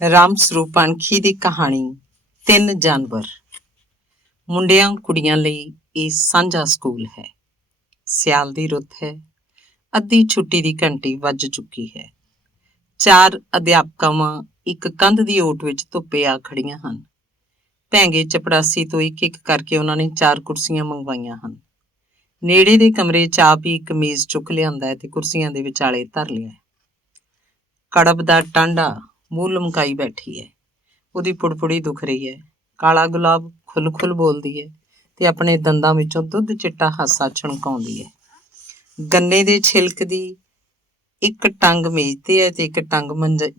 ਰਾਮ ਸਰੂਪਾਂਖੀ ਦੀ ਕਹਾਣੀ 3 ਜਾਨਵਰ। ਮੁੰਡਿਆਂ ਕੁੜੀਆਂ ਲਈ ਇਹ ਸਾਂਝਾ ਸਕੂਲ ਹੈ। ਸਿਆਲ ਦੀ ਰੁੱਤ ਹੈ। ਅੱਧੀ ਛੁੱਟੀ ਦੀ ਘੰਟੀ ਵੱਜ ਚੁੱਕੀ ਹੈ। 4 ਅਧਿਆਪਕਾਵਾਂ ਇੱਕ ਕੰਧ ਦੀ ਓਟ ਵਿੱਚ ਧੁੱਪੇ ਆ ਖੜੀਆਂ ਹਨ। ਭੈਂਗੇ ਚਪੜਾਸੀ ਤੋਂ ਇੱਕ ਕਰਕੇ ਉਹਨਾਂ ਨੇ 4 ਕੁਰਸੀਆਂ ਮੰਗਵਾਈਆਂ ਹਨ। ਨੇੜੇ ਦੇ ਕਮਰੇ 'ਚ ਆਪ ਹੀ ਇੱਕ ਮੇਜ਼ ਚੁੱਕ ਲਿਆਂਦਾ ਹੈ ਤੇ ਕੁਰਸੀਆਂ ਦੇ ਵਿਚਾਲੇ ਧਰ ਲਿਆ ਹੈ। ਕੜਬ ਦਾ ਟਾਂਡਾ ਮੂੰਹ ਲਮਕਾਈ ਬੈਠੀ ਹੈ। ਉਹਦੀ ਪੁੜਪੁੜੀ ਦੁਖ ਰਹੀ ਹੈ। ਕਾਲਾ ਗੁਲਾਬ ਖੁੱਲ ਬੋਲਦੀ ਹੈ ਤੇ ਆਪਣੇ ਦੰਦਾਂ ਵਿੱਚੋਂ ਦੁੱਧ ਚਿੱਟਾ ਹਾਸਾ ਛਣਕਾਉਂਦੀ ਹੈ। ਗੰਨੇ ਦੇ ਛਿਲਕ ਦੀ ਇੱਕ ਟੰਗ ਮੇਜ਼ ਤੇ ਹੈ ਤੇ ਇੱਕ ਟੰਗ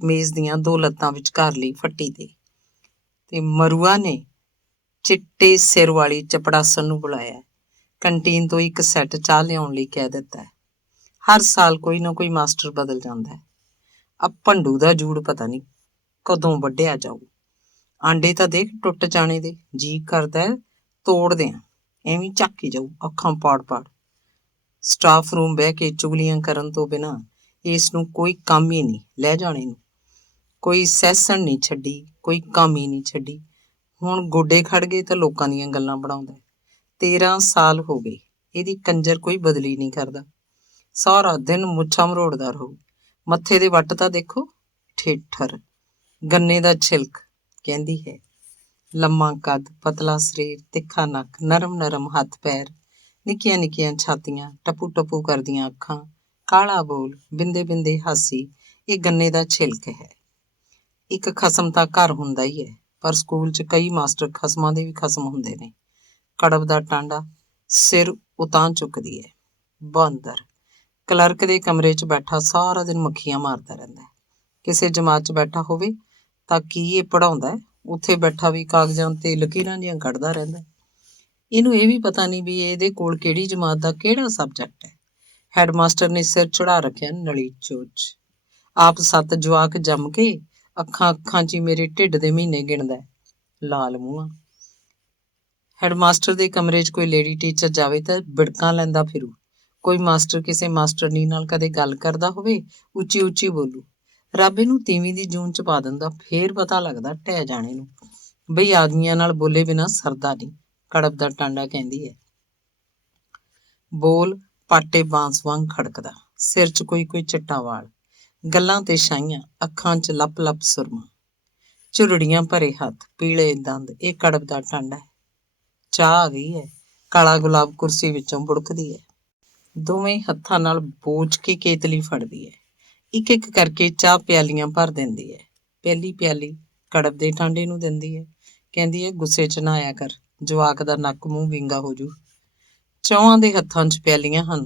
ਮੇਜ਼ ਦੀਆਂ 2 ਲੱਤਾਂ ਵਿਚਕਾਰ ਲਈ ਫੱਟੀ ਤੇ ਮਰੂਆ ਨੇ ਚਿੱਟੇ ਸਿਰ ਵਾਲੀ ਚਪੜਾਸਨ ਨੂੰ ਬੁਲਾਇਆ। ਕੰਟੀਨ ਤੋਂ ਇੱਕ ਸੈੱਟ ਚਾਹ ਲਿਆਉਣ ਲਈ ਕਹਿ ਦਿੱਤਾ ਹੈ। ਹਰ ਸਾਲ ਕੋਈ ਨਾ ਕੋਈ ਮਾਸਟਰ ਬਦਲ ਜਾਂਦਾ ਹੈ। ਆ ਭੰਡੂ ਦਾ ਜੂੜ ਪਤਾ ਨਹੀਂ ਕਦੋਂ ਵੱਢਿਆ ਜਾਊ। ਆਂਡੇ ਤਾਂ ਦੇਖ ਟੁੱਟ ਜਾਣੇ ਦੇ, ਜੀ ਕਰਦਾ ਤੋੜ ਦਿਆਂ, ਐਵੇਂ ਝਾਕੀ ਜਾਊ ਅੱਖਾਂ ਪਾੜ। ਸਟਾਫ ਰੂਮ ਬਹਿ ਕੇ ਚੁਗਲੀਆਂ ਕਰਨ ਤੋਂ ਬਿਨਾਂ ਇਸ ਨੂੰ ਕੋਈ ਕੰਮ ਹੀ ਨਹੀਂ। ਲੈ ਜਾਣੇ ਨੂੰ ਕੋਈ ਸੈਸਣ ਨਹੀਂ ਛੱਡੀ, ਕੋਈ ਕੰਮ ਹੀ ਨਹੀਂ ਛੱਡੀ। ਹੁਣ ਗੋਡੇ ਖੜ ਗਏ ਤਾਂ ਲੋਕਾਂ ਦੀਆਂ ਗੱਲਾਂ ਬਣਾਉਂਦਾ। 13 ਸਾਲ ਹੋ ਗਏ, ਇਹਦੀ ਕੰਜਰ ਕੋਈ ਬਦਲੀ ਨਹੀਂ ਕਰਦਾ। ਸਾਰਾ ਦਿਨ ਮੁੱਛਾਂ ਮਰੋੜਦਾ ਰਹੂ। ਮੱਥੇ ਦੇ ਵੱਟ ਤਾਂ ਦੇਖੋ, ਠੇਠਰ ਗੰਨੇ ਦਾ ਛਿਲਕ, ਕਹਿੰਦੀ ਹੈ। ਲੰਮਾ ਕੱਦ, ਪਤਲਾ ਸਰੀਰ, ਤਿੱਖਾ ਨੱਕ, ਨਰਮ ਹੱਥ ਪੈਰ, ਨਿੱਕੀਆਂ ਛਾਤੀਆਂ, ਟਪੂ ਕਰਦੀਆਂ ਅੱਖਾਂ, ਕਾਲਾ ਬੋਲ, ਬਿੰਦੇ ਹਾਸੀ, ਇਹ ਗੰਨੇ ਦਾ ਛਿਲਕ ਹੈ। ਇੱਕ ਖਸਮ ਤਾਂ ਘਰ ਹੁੰਦਾ ਹੀ ਹੈ, ਪਰ ਸਕੂਲ 'ਚ ਕਈ ਮਾਸਟਰ ਖਸਮਾਂ ਦੇ ਵੀ ਖਸਮ ਹੁੰਦੇ ਨੇ। ਕੜਬ ਦਾ ਟਾਂਡਾ ਸਿਰ ਉਤਾਂ ਚੁੱਕਦੀ ਹੈ। ਬਾਂਦਰ ਕਲਰਕ ਦੇ ਕਮਰੇ 'ਚ ਬੈਠਾ ਸਾਰਾ ਦਿਨ ਮੱਖੀਆਂ ਮਾਰਦਾ ਰਹਿੰਦਾ। ਕਿਸੇ ਜਮਾਤ 'ਚ ਬੈਠਾ ਹੋਵੇ ਤਾਂ ਕੀ ਇਹ ਪੜ੍ਹਾਉਂਦਾ, ਉੱਥੇ ਬੈਠਾ ਵੀ ਕਾਗਜ਼ਾਂ ਤੇ ਲਕੀਰਾਂ ਜਿਹੀਆਂ ਕੱਢਦਾ ਰਹਿੰਦਾ। ਇਹਨੂੰ ਇਹ ਵੀ ਪਤਾ ਨਹੀਂ ਵੀ ਇਹਦੇ ਕੋਲ ਕਿਹੜੀ ਜਮਾਤ ਦਾ ਕਿਹੜਾ ਸਬਜੈਕਟ ਹੈ। ਹੈਡਮਾਸਟਰ ਨੇ ਸਿਰ ਚੜਾ ਰੱਖਿਆ ਨਲੀ ਚੋਚ। ਆਪ 7 ਜਵਾਕ ਜੰਮ ਕੇ ਅੱਖਾਂ 'ਚ ਹੀ ਮੇਰੇ ਢਿੱਡ ਦੇ ਮਹੀਨੇ ਗਿਣਦਾ, ਲਾਲ ਮੂੰਹਾਂ। ਹੈਡਮਾਸਟਰ ਦੇ ਕਮਰੇ 'ਚ ਕੋਈ ਲੇਡੀ ਟੀਚਰ ਜਾਵੇ ਤਾਂ ਬਿੜਕਾਂ ਲੈਂਦਾ ਫਿਰੂ। ਕੋਈ ਮਾਸਟਰ ਕਿਸੇ ਮਾਸਟਰਨੀ ਨਾਲ ਕਦੇ ਗੱਲ ਕਰਦਾ ਹੋਵੇ, ਉੱਚੀ ਬੋਲੂ। ਰੱਬ ਇਹਨੂੰ ਤੀਵੀਂ ਦੀ ਜੂਨ 'ਚ ਪਾ ਦਿੰਦਾ, ਫੇਰ ਪਤਾ ਲੱਗਦਾ ਢਹਿ ਜਾਣੇ ਨੂੰ ਬਈ ਆਦਮੀਆਂ ਨਾਲ ਬੋਲੇ ਬਿਨਾਂ ਸਰਦਾ ਨਹੀਂ। ਕੜਬ ਦਾ ਟਾਂਡਾ ਕਹਿੰਦੀ ਹੈ। ਬੋਲ ਪਾਟੇ ਬਾਂਸ ਵਾਂਗ ਖੜਕਦਾ, ਸਿਰ 'ਚ ਕੋਈ ਚਿੱਟਾ ਵਾਲ, ਗੱਲਾਂ ਤੇ ਛਾਈਆਂ, ਅੱਖਾਂ 'ਚ ਲੱਪ ਸੁਰਮਾ, ਝੁਰੜੀਆਂ ਭਰੇ ਹੱਥ, ਪੀਲੇ ਦੰਦ, ਇਹ ਕੜਬ ਦਾ ਟਾਂਡਾ ਹੈ। ਚਾਹ ਆ ਗਈ ਹੈ। ਕਾਲਾ ਗੁਲਾਬ ਕੁਰਸੀ ਵਿੱਚੋਂ ਬੁੜਕਦੀ ਹੈ। ਦੋਵੇਂ ਹੱਥਾਂ ਨਾਲ ਬੋਝ ਕੇ ਕੇਤਲੀ ਫੜਦੀ ਹੈ। ਇੱਕ ਕਰਕੇ ਚਾਹ ਪਿਆਲੀਆਂ ਭਰ ਦਿੰਦੀ ਹੈ। ਪਹਿਲੀ ਪਿਆਲੀ ਕੜਬ ਦੇ ਟਾਂਡੇ ਨੂੰ ਦਿੰਦੀ ਹੈ। ਕਹਿੰਦੀ ਹੈ, ਗੁੱਸੇ 'ਚ ਨਾ ਆਇਆ ਕਰ, ਜਵਾਕ ਦਾ ਨੱਕ ਮੂੰਹ ਵਿੰਗਾ ਹੋ ਜੂ। ਚੌਹਾਂ ਦੇ ਹੱਥਾਂ 'ਚ ਪਿਆਲੀਆਂ ਹਨ।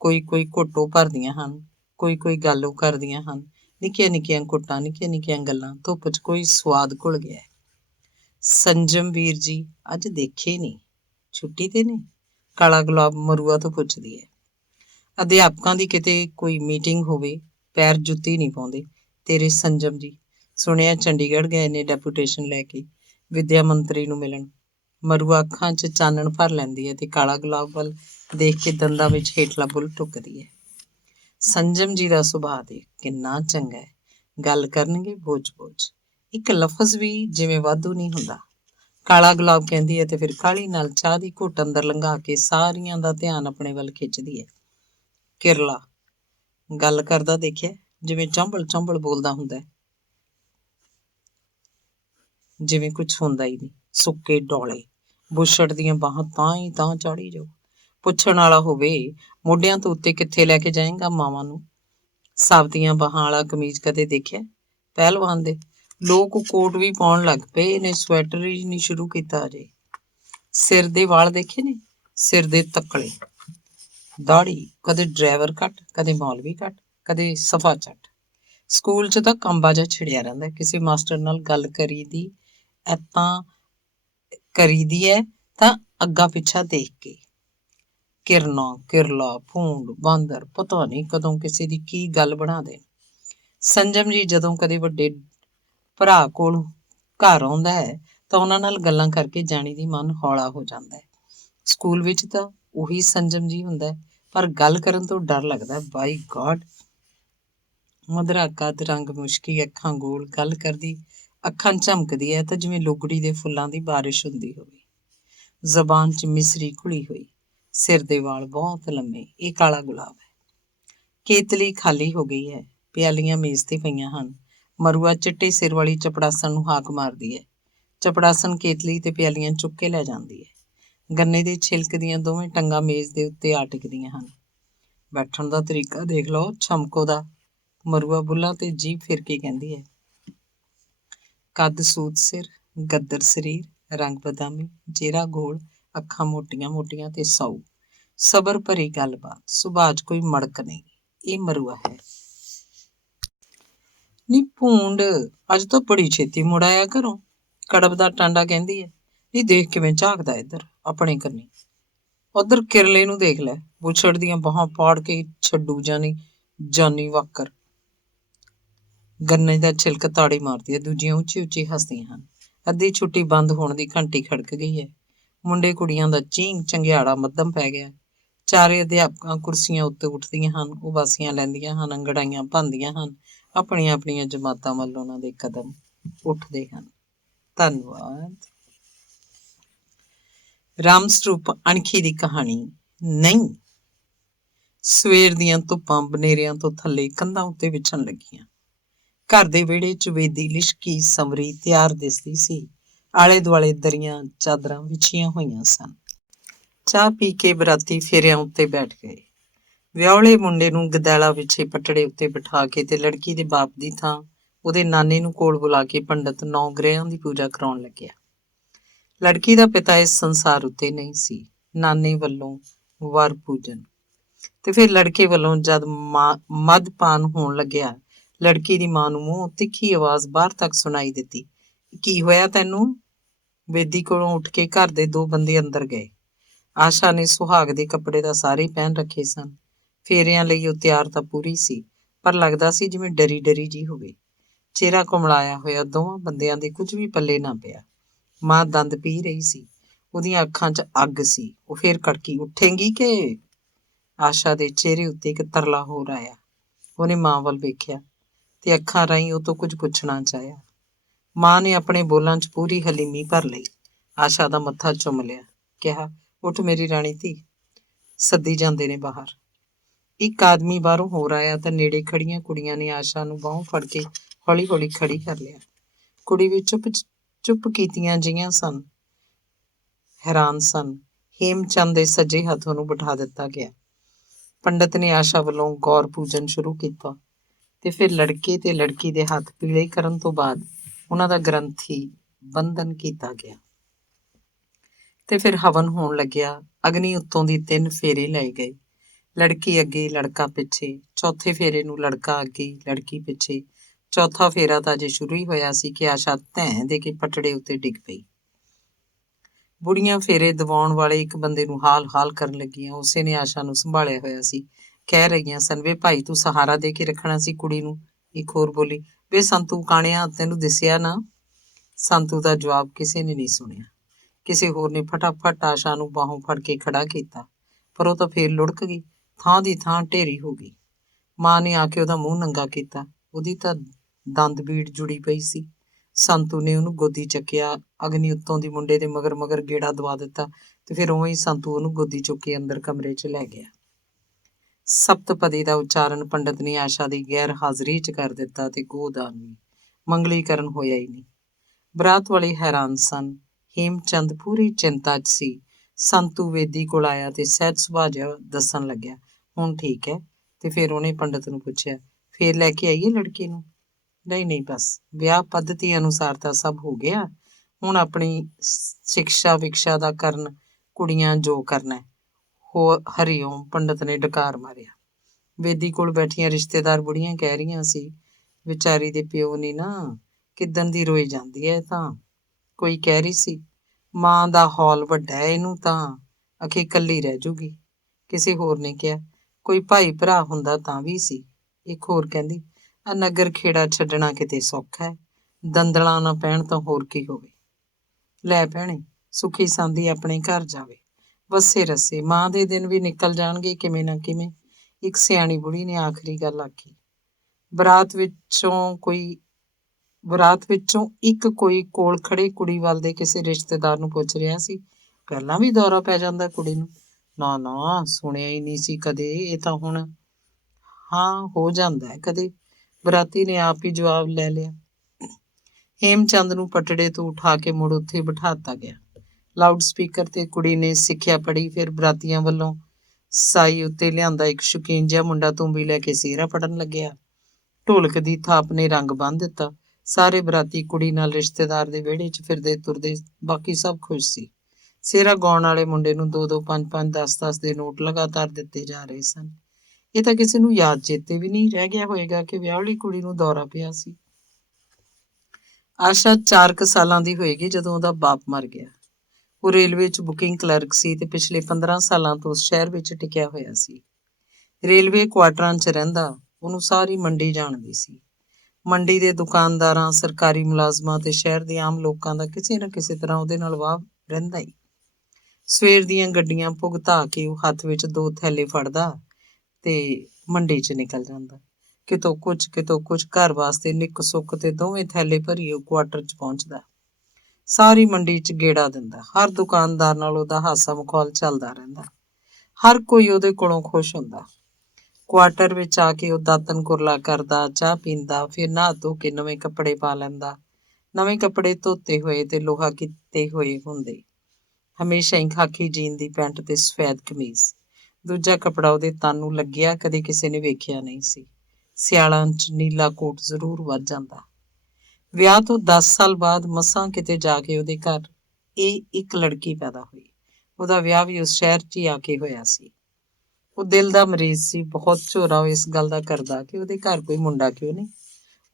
ਕੋਈ ਘੁੱਟੋ ਭਰਦੀਆਂ ਹਨ, ਕੋਈ ਗੱਲ ਉਹ ਕਰਦੀਆਂ ਹਨ। ਨਿੱਕੀਆਂ ਘੁੱਟਾਂ, ਨਿੱਕੀਆਂ ਗੱਲਾਂ, ਧੁੱਪ 'ਚ ਕੋਈ ਸਵਾਦ ਘੁਲ ਗਿਆ। ਸੰਜਮ ਵੀਰ ਜੀ ਅੱਜ ਦੇਖੇ ਨਹੀਂ, ਛੁੱਟੀ ਤੇ ਨੇ? ਕਾਲਾ ਗੁਲਾਬ ਮਰੂਆ ਤੋਂ ਪੁੱਛਦੀ ਹੈ। ਅਧਿਆਪਕਾਂ ਦੀ ਕਿਤੇ ਕੋਈ ਮੀਟਿੰਗ ਹੋਵੇ, ਪੈਰ ਜੁੱਤੀ ਨਹੀਂ ਪਾਉਂਦੇ ਤੇਰੇ ਸੰਜਮ ਜੀ। ਸੁਣਿਆ ਚੰਡੀਗੜ੍ਹ ਗਏ ਨੇ ਡੈਪੂਟੇਸ਼ਨ ਲੈ ਕੇ ਵਿੱਦਿਆ ਮੰਤਰੀ ਨੂੰ ਮਿਲਣ। ਮਰੂਆ ਅੱਖਾਂ 'ਚ ਚਾਨਣ ਭਰ ਲੈਂਦੀ ਹੈ ਤੇ ਕਾਲਾ ਗੁਲਾਬ ਵੱਲ ਦੇਖ ਕੇ ਦੰਦਾਂ ਵਿੱਚ ਹੇਠਲਾ ਬੁੱਲ ਟੁੱਕਦੀ ਹੈ। ਸੰਜਮ ਜੀ ਦਾ ਸੁਭਾਅ ਦੇਖ ਕਿੰਨਾ ਚੰਗਾ ਹੈ। ਗੱਲ ਕਰਨਗੇ ਬੋਝ, ਇੱਕ ਲਫ਼ਜ਼ ਵੀ ਜਿਵੇਂ ਵਾਧੂ ਨਹੀਂ ਹੁੰਦਾ। ਕਾਲਾ ਗੁਲਾਬ ਕਹਿੰਦੀ ਹੈ ਤੇ ਫਿਰ ਕਾਹਲੀ ਨਾਲ ਚਾਹ ਦੀ ਘੁੱਟ ਅੰਦਰ ਲੰਘਾ ਕੇ ਸਾਰੀਆਂ ਦਾ ਧਿਆਨ ਆਪਣੇ ਵੱਲ ਖਿੱਚਦੀ ਹੈ। ਕਿਰਲਾ ਗੱਲ ਕਰਦਾ ਦੇਖਿਆ, ਜਿਵੇਂ ਚੰਬਲ ਬੋਲਦਾ ਹੁੰਦਾ, ਜਿਵੇਂ ਕੁਛ ਹੁੰਦਾ ਹੀ ਨਹੀਂ। ਸੁੱਕੇ ਡੋਲੇ, ਬੁੱਛੜ ਦੀਆਂ ਬਾਹਾਂ ਤਾਂ ਚਾੜੀ ਜਾਓ। ਪੁੱਛਣ ਵਾਲਾ ਹੋਵੇ, ਮੋਢਿਆਂ ਤੋਂ ਉੱਤੇ ਕਿੱਥੇ ਲੈ ਕੇ ਜਾਏਗਾ ਮਾਵਾਂ ਨੂੰ? ਸਾਬਤੀਆਂ ਬਾਹਾਂ ਵਾਲਾ ਕਮੀਜ਼ ਕਦੇ ਦੇਖਿਆ ਪਹਿਲਵਾਨ ਦੇ? ਲੋਕ ਕੋਟ ਵੀ ਪਾਉਣ ਲੱਗ ਪਏ ਨੇ, ਸਵੈਟਰ ਹੀ ਨਹੀਂ ਸ਼ੁਰੂ ਕੀਤਾ ਅਜੇ। ਸਿਰ ਦੇ ਵਾਲ ਦੇਖੇ ਨੇ, ਸਿਰ ਦੇ ਤੱਕਲੇ, ਦਾੜੀ, ਕਦੇ ਡਰਾਈਵਰ ਕੱਟ, ਕਦੇ ਮੌਲਵੀ ਕੱਟ, ਕਦੇ ਸਫਾ ਚੱਟ। ਸਕੂਲ 'ਚ ਤਾਂ ਕੰਬਾ ਜਿਹਾ ਛਿੜਿਆ ਰਹਿੰਦਾ। ਕਿਸੇ ਮਾਸਟਰ ਨਾਲ ਗੱਲ ਕਰੀਦੀ ਹੈ ਤਾਂ ਅੱਗਾ ਪਿੱਛਾ ਦੇਖ ਕੇ। ਕਿਰਲਾ, ਭੂੰਡ, ਬਾਂਦਰ, ਪਤਾ ਨਹੀਂ ਕਦੋਂ ਕਿਸੇ ਦੀ ਕੀ ਗੱਲ ਬਣਾ ਦੇ। ਸੰਜਮ ਜੀ ਜਦੋਂ ਕਦੇ ਵੱਡੇ ਭਰਾ ਕੋਲ ਘਰ ਆਉਂਦਾ ਹੈ ਤਾਂ ਉਹਨਾਂ ਨਾਲ ਗੱਲਾਂ ਕਰਕੇ ਜਾਣੀ ਦੀ ਮਨ ਹੌਲਾ ਹੋ ਜਾਂਦਾ ਹੈ। ਸਕੂਲ ਵਿੱਚ ਤਾਂ ਉਹੀ ਸੰਜਮ ਜੀ ਹੁੰਦਾ ਹੈ, ਪਰ ਗੱਲ ਕਰਨ ਤੋਂ ਡਰ ਲੱਗਦਾ। ਬਾਈ ਗॉड, ਮਧਰਾ ਕੱਦ, ਰੰਗ ਮੁਸ਼ਕੀ, ਅੱਖਾਂ ਗੋਲ, ਗੱਲ ਕਰਦੀ ਅੱਖਾਂ ਝਮਕਦੀ ਹੈ ਤਾਂ ਜਿਵੇਂ ਲੋਗੜੀ ਦੇ ਫੁੱਲਾਂ ਦੀ ਬਾਰਿਸ਼ ਹੁੰਦੀ ਹੋਵੇ। ਜ਼ਬਾਨ 'ਚ ਮਿਸਰੀ ਘੁਲੀ ਹੋਈ, ਸਿਰ ਦੇ ਵਾਲ ਬਹੁਤ ਲੰਮੇ, ਇਹ ਕਾਲਾ ਗੁਲਾਬ ਹੈ। ਕੇਤਲੀ ਖਾਲੀ ਹੋ ਗਈ ਹੈ, ਪਿਆਲੀਆਂ ਮੇਜ਼ ਤੇ ਪਈਆਂ ਹਨ। ਮਰੂਆ ਚਿੱਟੇ ਸਿਰ ਵਾਲੀ ਚਪੜਾਸਣ ਨੂੰ ਹਾਕ ਮਾਰਦੀ ਹੈ। ਚਪੜਾਸਣ ਕੇਤਲੀ ਤੇ ਪਿਆਲੀਆਂ ਚੁੱਕ ਕੇ ਲੈ ਜਾਂਦੀ ਹੈ। ਗੰਨੇ ਦੇ ਛਿਲਕ ਦੀਆਂ ਦੋਵੇਂ ਟੰਗਾਂ ਮੇਜ਼ ਦੇ ਉੱਤੇ ਆ ਟਿਕਦੀਆਂ ਹਨ। ਬੈਠਣ ਦਾ ਤਰੀਕਾ ਦੇਖ ਲਓ ਛਮਕੋ ਦਾ, ਮਰੂਆ ਬੁੱਲਾਂ ਤੇ ਜੀਭ ਫਿਰ ਕੇ ਕਹਿੰਦੀ ਹੈ। ਕੱਦ ਸੂਤ ਸਿਰ, ਗੱਦਰ ਸਰੀਰ, ਰੰਗ ਬਦਾਮੀ, ਚਿਹਰਾ ਗੋਲ, ਅੱਖਾਂ ਮੋਟੀਆਂ ਮੋਟੀਆਂ ਤੇ ਸਾਊ, ਸਬਰ ਭਰੀ ਗੱਲਬਾਤ, ਸੁਭਾਅ 'ਚ ਕੋਈ ਮੜਕ ਨਹੀਂ। ਇਹ ਮਰੂਆ ਹੈ। ਨੀ ਭੂੰਡ, ਅੱਜ ਤਾਂ ਬੜੀ ਛੇਤੀ ਮੁੜ ਆਇਆ ਘਰੋਂ, ਕੜਬ ਦਾ ਟਾਂਡਾ ਕਹਿੰਦੀ ਹੈ। ਨੀ ਦੇਖ ਕਿਵੇਂ ਝਾਕਦਾ ਇੱਧਰ ਆਪਣੇ ਕੰਨੀ। ਉਧਰ ਕਿਰਲੇ ਨੂੰ ਦੇਖ ਲੈ, ਬੁਛੜ ਦੀਆਂ ਬਾਹਾਂ ਪਾੜ ਕੇ ਛੱਡੂ ਜਾਨੀ ਵਾਕਰ। ਗੰਨੇ ਦਾ ਛਿਲਕ ਤਾੜੀ ਮਾਰਦੀ ਹੈ, ਦੂਜੀਆਂ ਉੱਚੀ ਉੱਚੀ ਹੱਸਦੀਆਂ ਹਨ। ਅੱਧੀ ਛੁੱਟੀ ਬੰਦ ਹੋਣ ਦੀ ਘੰਟੀ ਖੜਕ ਗਈ ਹੈ। ਮੁੰਡੇ ਕੁੜੀਆਂ ਦਾ ਚੀਂਗ ਚੰਗਿਆੜਾ ਮੱਧਮ ਪੈ ਗਿਆ। ਚਾਰੇ ਅਧਿਆਪਕਾਂ ਕੁਰਸੀਆਂ ਉੱਤੇ ਉੱਠਦੀਆਂ ਹਨ, ਉਬਾਸੀਆਂ ਲੈਂਦੀਆਂ ਹਨ, ਅੰਗੜਾਈਆਂ ਭੰਨਦੀਆਂ ਹਨ। ਆਪਣੀਆਂ ਆਪਣੀਆਂ ਜਮਾਤਾਂ ਵੱਲ ਉਹਨਾਂ ਦੇ ਕਦਮ ਉੱਠਦੇ ਹਨ। ਧੰਨਵਾਦ। ਰਾਮ ਸਰੂਪ ਅਣਖੀ ਦੀ ਕਹਾਣੀ ਨਹੀਂ। ਸਵੇਰ ਦੀਆਂ ਧੁੱਪਾਂ ਬਨੇਰਿਆਂ ਤੋਂ ਥੱਲੇ ਕੰਧਾਂ ਉੱਤੇ ਵਿਛਣ ਲੱਗੀਆਂ। ਘਰ ਦੇ ਵਿਹੜੇ 'ਚ ਵੇਦੀ ਲਿਸ਼ਕੀ ਸੰਵਰੀ ਤਿਆਰ ਦਿਸਦੀ ਸੀ। ਆਲੇ ਦੁਆਲੇ ਦਰੀਆਂ ਚਾਦਰਾਂ ਵਿਛੀਆਂ ਹੋਈਆਂ ਸਨ। ਚਾਹ ਪੀ ਕੇ ਬਰਾਤੀ ਫੇਰਿਆਂ ਉੱਤੇ ਬੈਠ ਗਏ। ਵਿਆਹੁਲੇ ਮੁੰਡੇ ਨੂੰ ਗਦੈਲਾ ਵਿਛੇ ਪਟੜੇ ਉੱਤੇ ਬਿਠਾ ਕੇ ਤੇ ਲੜਕੀ ਦੇ ਬਾਪ ਦੀ ਥਾਂ ਉਹਦੇ ਨਾਨੇ ਨੂੰ ਕੋਲ ਬੁਲਾ ਕੇ ਪੰਡਤ 9 ਗ੍ਰਹਿਆਂ ਦੀ ਪੂਜਾ ਕਰਾਉਣ ਲੱਗਿਆ। ਲੜਕੀ ਦਾ ਪਿਤਾ ਇਸ ਸੰਸਾਰ ਉੱਤੇ ਨਹੀਂ ਸੀ। ਨਾਨੇ ਵੱਲੋਂ ਵਰ ਪੂਜਨ ਤੇ ਫਿਰ ਲੜਕੇ ਵੱਲੋਂ ਜਦ ਮਦਪਾਨ ਹੋਣ ਲੱਗਿਆ, ਲੜਕੀ ਦੀ ਮਾਂ ਨੂੰ ਮੂੰਹ ਤਿੱਖੀ ਆਵਾਜ਼ ਬਾਹਰ ਤੱਕ ਸੁਣਾਈ ਦਿੱਤੀ। ਕੀ ਹੋਇਆ ਤੈਨੂੰ? ਵੇਦੀ ਕੋਲੋਂ ਉੱਠ ਕੇ ਘਰ ਦੇ 2 ਬੰਦੇ ਅੰਦਰ ਗਏ। ਆਸ਼ਾ ਨੇ ਸੁਹਾਗ ਦੇ ਕੱਪੜੇ ਤਾਂ ਸਾਰੇ ਪਹਿਨ ਰੱਖੇ ਸਨ। ਫੇਰਿਆਂ ਲਈ ਉਹ ਤਿਆਰ ਤਾਂ ਪੂਰੀ ਸੀ, ਪਰ ਲੱਗਦਾ ਸੀ ਜਿਵੇਂ ਡਰੀ ਡਰੀ ਜੀ ਹੋਵੇ। ਚਿਹਰਾ ਕੁਮਲਾਇਆ ਹੋਇਆ ਦੋਵਾਂ ਬੰਦਿਆਂ ਦੇ ਕੁਝ ਵੀ ਪੱਲੇ ਨਾ ਪਿਆ। ਮਾਂ ਦੰਦ ਪੀ ਰਹੀ ਸੀ, ਉਹਦੀਆਂ ਅੱਖਾਂ 'ਚ ਅੱਗ ਸੀ। ਉਹ ਫੇਰ ਕੜਕੀ, ਉੱਠੇਂਗੀ ਕਿ? ਆਸ਼ਾ ਦੇ ਚਿਹਰੇ ਉੱਤੇ ਇੱਕ ਤਰਲਾ ਹੋਰ ਆਇਆ। ਉਹਨੇ ਮਾਂ ਵੱਲ ਵੇਖਿਆ ਤੇ ਅੱਖਾਂ ਰਾਹੀਂ ਉਹ ਤੋਂ ਕੁਝ ਪੁੱਛਣਾ ਚਾਹਿਆ। ਮਾਂ ਨੇ ਆਪਣੇ ਬੋਲਾਂ 'ਚ ਪੂਰੀ ਹਲੀਮੀ ਭਰ ਲਈ। ਆਸ਼ਾ ਦਾ ਮੱਥਾ ਚੁੰਮ ਲਿਆ, ਕਿਹਾ, ਉੱਠ ਮੇਰੀ ਰਾਣੀ ਧੀ, ਸੱਦੀ ਜਾਂਦੇ ਨੇ ਬਾਹਰ। ਇੱਕ ਆਦਮੀ ਬਾਹਰੋਂ ਹੋਰ ਆਇਆ ਤਾਂ ਨੇੜੇ ਖੜੀਆਂ ਕੁੜੀਆਂ ਨੇ ਆਸ਼ਾ ਨੂੰ ਬਾਹੋਂ ਫੜ ਕੇ ਹੌਲੀ ਹੌਲੀ ਖੜੀ ਕਰ ਲਿਆ। ਕੁੜੀ ਵੀ ਚੁੱਪ ਕੀਤੀਆਂ ਜਿਹੀਆਂ ਸਨ, ਹੈਰਾਨ ਸਨ। ਹੇਮਚੰਦ ਦੇ ਸੱਜੇ ਹੱਥ ਨੂੰ ਬਿਠਾ ਦਿੱਤਾ ਗਿਆ। ਪੰਡਤ ਨੇ ਆਸ਼ਾ ਵੱਲੋਂ ਗੌਰ ਪੂਜਨ ਸ਼ੁਰੂ ਕੀਤਾ ਤੇ ਫਿਰ ਲੜਕੇ ਤੇ ਲੜਕੀ ਦੇ ਹੱਥ ਪੀਲੇ ਕਰਨ ਤੋਂ ਬਾਅਦ ਉਹਨਾਂ ਦਾ ਗ੍ਰੰਥੀ ਬੰਧਨ ਕੀਤਾ ਗਿਆ ਤੇ ਫਿਰ ਹਵਨ ਹੋਣ ਲੱਗਿਆ। ਅਗਨੀ ਉੱਤੋਂ ਦੀ 3 ਫੇਰੇ ਲਏ ਗਏ। ਲੜਕੀ ਅੱਗੇ, ਲੜਕਾ ਪਿੱਛੇ। ਚੌਥੇ ਫੇਰੇ ਨੂੰ ਲੜਕਾ ਅੱਗੇ, ਲੜਕੀ ਪਿੱਛੇ। ਚੌਥਾ ਫੇਰਾ ਤਾਂ ਅਜੇ ਸ਼ੁਰੂ ਹੀ ਹੋਇਆ ਸੀ ਕਿ ਆਸ਼ਾ ਧੈਂ ਦੇ ਕੇ ਪਟੜੇ ਉੱਤੇ ਡਿੱਗ ਪਈ। ਬੁੜੀਆਂ ਫੇਰੇ ਦਿਵਾਉਣ ਵਾਲੇ ਇੱਕ ਬੰਦੇ ਨੂੰ ਹਾਲ ਹਾਲ ਕਰਨ ਲੱਗੀਆਂ। ਉਸੇ ਨੇ ਆਸ਼ਾ ਨੂੰ ਸੰਭਾਲਿਆ ਹੋਇਆ ਸੀ। ਕਹਿ ਰਹੀਆਂ ਸਨ, ਵੇ ਭਾਈ ਤੂੰ ਸਹਾਰਾ ਦੇ ਕੇ ਰੱਖਣਾ ਸੀ ਕੁੜੀ ਨੂੰ। ਇੱਕ ਹੋਰ ਬੋਲੀ, ਵੇ ਸੰਤੂ ਕਾਣਿਆ, ਤੈਨੂੰ ਦਿਸਿਆ ਨਾ? ਸੰਤੂ ਦਾ ਜਵਾਬ ਕਿਸੇ ਨੇ ਨਹੀਂ ਸੁਣਿਆ। ਕਿਸੇ ਹੋਰ ਨੇ ਫਟਾਫਟ ਆਸ਼ਾ ਨੂੰ ਬਾਹੋਂ ਫੜ ਕੇ ਖੜਾ ਕੀਤਾ, ਪਰ ਉਹ ਤਾਂ ਫੇਰ ਲੁੜਕ ਗਈ, ਥਾਂ ਦੀ ਥਾਂ ਢੇਰੀ ਹੋ ਗਈ। ਮਾਂ ਨੇ ਆ ਕੇ ਉਹਦਾ ਮੂੰਹ ਨੰਗਾ ਕੀਤਾ। ਉਹਦੀ ਤਾਂ ਦੰਦ ਬੀੜ ਜੁੜੀ ਪਈ ਸੀ। ਸੰਤੂ ਨੇ ਉਹਨੂੰ ਗੋਦੀ ਚੱਕਿਆ, ਅਗਨੀ ਉੱਤੋਂ ਦੀ ਮੁੰਡੇ ਦੇ ਮਗਰ ਮਗਰ ਗੇੜਾ ਦਵਾ ਦਿੱਤਾ ਤੇ ਫਿਰ ਉਵੇਂ ਹੀ ਸੰਤੂ ਉਹਨੂੰ ਗੋਦੀ ਚੁੱਕ ਕੇ ਅੰਦਰ ਕਮਰੇ 'ਚ ਲੈ ਗਿਆ। ਸਪਤਪਦੀ ਦਾ ਉਚਾਰਨ ਪੰਡਤ ਨੇ ਆਸ਼ਾ ਦੀ ਗੈਰ ਹਾਜ਼ਰੀ 'ਚ ਕਰ ਦਿੱਤਾ ਤੇ ਗੋਦਾਨ ਵੀ। ਮੰਗਲੀਕਰਨ ਹੋਇਆ ਹੀ ਨਹੀਂ। ਬਰਾਤ ਵਾਲੇ ਹੈਰਾਨ ਸਨ। ਹੇਮਚੰਦ ਪੂਰੀ ਚਿੰਤਾ 'ਚ ਸੀ। ਸੰਤੂ ਵੇਦੀ ਕੋਲ ਆਇਆ ਤੇ ਸਹਿਜ ਸੁਭਾਅ ਜਿਹਾ ਦੱਸਣ ਲੱਗਿਆ, ਹੁਣ ਠੀਕ ਹੈ। ਤੇ ਫਿਰ ਉਹਨੇ ਪੰਡਤ ਨੂੰ ਪੁੱਛਿਆ, ਫੇਰ ਲੈ ਕੇ ਆਈਏ ਲੜਕੀ ਨੂੰ? ਨਹੀਂ ਨਹੀਂ, ਬਸ ਵਿਆਹ ਪੱਧਤੀ ਅਨੁਸਾਰ ਤਾਂ ਸਭ ਹੋ ਗਿਆ। ਹੁਣ ਆਪਣੀ ਸਿਕਸ਼ਾ ਵਿਕਸ਼ਾ ਦਾ ਕਰਨ ਕੁੜੀਆਂ ਜੋ ਕਰਨਾ। ਹੋ ਹਰੀਓਮ, ਪੰਡਤ ਨੇ ਡਕਾਰ ਮਾਰਿਆ। ਵੇਦੀ ਕੋਲ ਬੈਠੀਆਂ ਰਿਸ਼ਤੇਦਾਰ ਬੁੜੀਆਂ ਕਹਿ ਰਹੀਆਂ ਸੀ, ਵਿਚਾਰੀ ਦੇ ਪਿਓ ਨੇ ਨਾ ਕਿੱਦਣ ਦੀ ਰੋਈ ਜਾਂਦੀ ਹੈ। ਤਾਂ ਕੋਈ ਕਹਿ ਰਹੀ ਸੀ, ਮਾਂ ਦਾ ਹੌਲ ਵੱਡਾ ਹੈ, ਇਹਨੂੰ ਤਾਂ ਅਖੇ ਇਕੱਲੀ ਰਹਿ ਜੂਗੀ। ਕਿਸੇ ਹੋਰ ਨੇ ਕਿਹਾ, ਕੋਈ ਭਾਈ ਭਰਾ ਹੁੰਦਾ ਤਾਂ ਵੀ ਸੀ। ਇੱਕ ਹੋਰ ਕਹਿੰਦੀ, ਆ ਨਗਰ ਖੇੜਾ ਛੱਡਣਾ ਕਿਤੇ ਸੌਖਾ ਹੈ, ਦੰਦਲਾਂ ਨਾ ਪੈਣ ਤਾਂ ਹੋਰ ਕੀ ਹੋਵੇ। ਲੈ ਭੈਣੇ, ਸੁਖੀ ਸਾਂਦੀ ਆਪਣੇ ਘਰ ਜਾਵੇ, ਵਸੇ ਰਸੇ, ਮਾਂ ਦੇ ਦਿਨ ਵੀ ਨਿਕਲ ਜਾਣਗੇ ਕਿਵੇਂ ਨਾ ਕਿਵੇਂ। ਇੱਕ ਸਿਆਣੀ ਬੁੜੀ ਨੇ ਆਖਰੀ ਗੱਲ ਆਖੀ। ਬਰਾਤ ਵਿੱਚੋਂ ਇੱਕ ਕੋਈ ਕੋਲ ਖੜੀ ਕੁੜੀ ਵੱਲ ਦੇ ਕਿਸੇ ਰਿਸ਼ਤੇਦਾਰ ਨੂੰ ਪੁੱਛ ਰਿਹਾ ਸੀ, ਪਹਿਲਾਂ ਵੀ ਦੌਰਾ ਪੈ ਜਾਂਦਾ ਕੁੜੀ ਨੂੰ? ਨਾ ਨਾ, ਸੁਣਿਆ ਹੀ ਨਹੀਂ ਸੀ ਕਦੇ, ਇਹ ਤਾਂ ਹੁਣ। ਹਾਂ, ਹੋ ਜਾਂਦਾ ਹੈ ਕਦੇ, ਬਰਾਤੀ ਨੇ ਆਪ ਹੀ ਜਵਾਬ ਲੈ ਲਿਆ। ਹੇਮਚੰਦ ਨੂੰ ਪਟੜੇ ਤੋਂ ਉਠਾ ਕੇ ਮੁੜ ਉੱਥੇ ਬਿਠਾਤਾ ਗਿਆ। ਲਾਊਡ ਸਪੀਕਰ ਤੇ ਕੁੜੀ ਨੇ ਸਿੱਖਿਆ ਪੜ੍ਹੀ। ਫਿਰ ਬਰਾਤੀਆਂ ਵੱਲੋਂ ਸਾਈ ਉੱਤੇ ਲਿਆਂਦਾ ਇੱਕ ਸ਼ੌਕੀਨ ਜਿਹਾ ਮੁੰਡਾ ਤੂੰਬੀ ਲੈ ਕੇ ਸਿਹਰਾ ਪੜਨ ਲੱਗਿਆ। ਢੋਲਕ ਦੀ ਥਾਪ ਨੇ ਰੰਗ ਬੰਨ੍ਹ ਦਿੱਤਾ। ਸਾਰੇ ਬਰਾਤੀ ਕੁੜੀ ਨਾਲ ਰਿਸ਼ਤੇਦਾਰ ਦੇ ਵਿਹੜੇ 'ਚ ਫਿਰਦੇ ਤੁਰਦੇ, ਬਾਕੀ ਸਭ ਖੁਸ਼ ਸੀ। ਸਿਹਰਾ ਗਾਉਣ ਵਾਲੇ ਮੁੰਡੇ ਨੂੰ 2-2, 5-5, 10-10 ਦੇ ਨੋਟ ਲਗਾਤਾਰ ਦਿੱਤੇ ਜਾ ਰਹੇ ਸਨ। ਇਹ ਤਾਂ ਕਿਸੇ ਨੂੰ ਯਾਦ ਚੇਤੇ ਵੀ ਨਹੀਂ ਰਹਿ ਗਿਆ ਹੋਏਗਾ ਕਿ ਵਿਆਹਲੀ ਕੁੜੀ ਨੂੰ ਦੌਰਾ ਪਿਆ ਸੀ। ਆਸ਼ਾ 4 ਸਾਲਾਂ ਦੀ ਹੋਏਗੀ ਜਦੋਂ ਉਹਦਾ ਬਾਪ ਮਰ ਗਿਆ। ਉਹ ਰੇਲਵੇ 'ਚ ਬੁਕਿੰਗ ਕਲਰਕ ਸੀ ਤੇ ਪਿਛਲੇ 15 ਸਾਲਾਂ ਤੋਂ ਉਸ ਸ਼ਹਿਰ ਵਿੱਚ ਟਿਕਿਆ ਹੋਇਆ ਸੀ। ਰੇਲਵੇ ਕੁਆਟਰਾਂ 'ਚ ਰਹਿੰਦਾ ਉਹਨੂੰ ਸਾਰੀ ਮੰਡੀ ਜਾਣਦੀ ਸੀ। ਮੰਡੀ ਦੇ ਦੁਕਾਨਦਾਰਾਂ, ਸਰਕਾਰੀ ਮੁਲਾਜ਼ਮਾਂ ਤੇ ਸ਼ਹਿਰ ਦੇ ਆਮ ਲੋਕਾਂ ਦਾ ਕਿਸੇ ਨਾ ਕਿਸੇ ਤਰ੍ਹਾਂ ਉਹਦੇ ਨਾਲ ਵਾਹ ਰਹਿੰਦਾ ਹੀ। ਸਵੇਰ ਦੀਆਂ ਗੱਡੀਆਂ ਭੁਗਤਾ ਕੇ ਉਹ ਹੱਥ ਵਿੱਚ 2 ਥੈਲੇ ਫੜਦਾ ਤੇ ਮੰਡੀ 'ਚ ਨਿਕਲ ਜਾਂਦਾ। ਕਿਤੋਂ ਕੁਝ ਘਰ ਵਾਸਤੇ ਨਿੱਕ ਸੁੱਕ ਤੇ ਦੋਵੇਂ ਥੈਲੇ ਭਰੀ ਉਹ ਕੁਆਟਰ 'ਚ ਪਹੁੰਚਦਾ। ਸਾਰੀ ਮੰਡੀ 'ਚ ਗੇੜਾ ਦਿੰਦਾ। ਹਰ ਦੁਕਾਨਦਾਰ ਨਾਲ ਉਹਦਾ ਹਾਸਾ ਮਖੌਲ ਚੱਲਦਾ ਰਹਿੰਦਾ। ਹਰ ਕੋਈ ਉਹਦੇ ਕੋਲੋਂ ਖੁਸ਼ ਹੁੰਦਾ। ਕੁਆਟਰ ਵਿੱਚ ਆ ਕੇ ਉਹ ਦਾਤਨ ਕੁਰਲਾ ਕਰਦਾ, ਚਾਹ ਪੀਂਦਾ, ਫਿਰ ਨਹਾ ਧੋ ਕੇ ਨਵੇਂ ਕੱਪੜੇ ਪਾ ਲੈਂਦਾ। ਨਵੇਂ ਕੱਪੜੇ ਧੋਤੇ ਹੋਏ ਤੇ ਲੋਹਾ ਕੀਤੇ ਹੋਏ ਹੁੰਦੇ। ਹਮੇਸ਼ਾ ਹੀ ਖਾਕੀ ਜੀਨ ਦੀ ਪੈਂਟ ਤੇ ਸਫੈਦ ਕਮੀਜ਼। ਦੂਜਾ ਕੱਪੜਾ ਉਹਦੇ ਤਨ ਨੂੰ ਲੱਗਿਆ ਕਦੇ ਕਿਸੇ ਨੇ ਵੇਖਿਆ ਨਹੀਂ ਸੀ। ਸਿਆਲਾਂ 'ਚ ਨੀਲਾ ਕੋਟ ਜ਼ਰੂਰ ਵੱਧ ਜਾਂਦਾ। ਵਿਆਹ ਤੋਂ 10 ਸਾਲ ਬਾਅਦ ਮਸਾਂ ਕਿਤੇ ਜਾ ਕੇ ਉਹਦੇ ਘਰ ਇੱਕ ਲੜਕੀ ਪੈਦਾ ਹੋਈ। ਉਹਦਾ ਵਿਆਹ ਵੀ ਉਸ ਸ਼ਹਿਰ 'ਚ ਹੀ ਆ ਕੇ ਹੋਇਆ ਸੀ। ਉਹ ਦਿਲ ਦਾ ਮਰੀਜ਼ ਸੀ। ਬਹੁਤ ਝੋਰਾ ਉਹ ਇਸ ਗੱਲ ਦਾ ਕਰਦਾ ਕਿ ਉਹਦੇ ਘਰ ਕੋਈ ਮੁੰਡਾ ਕਿਉਂ ਨਹੀਂ।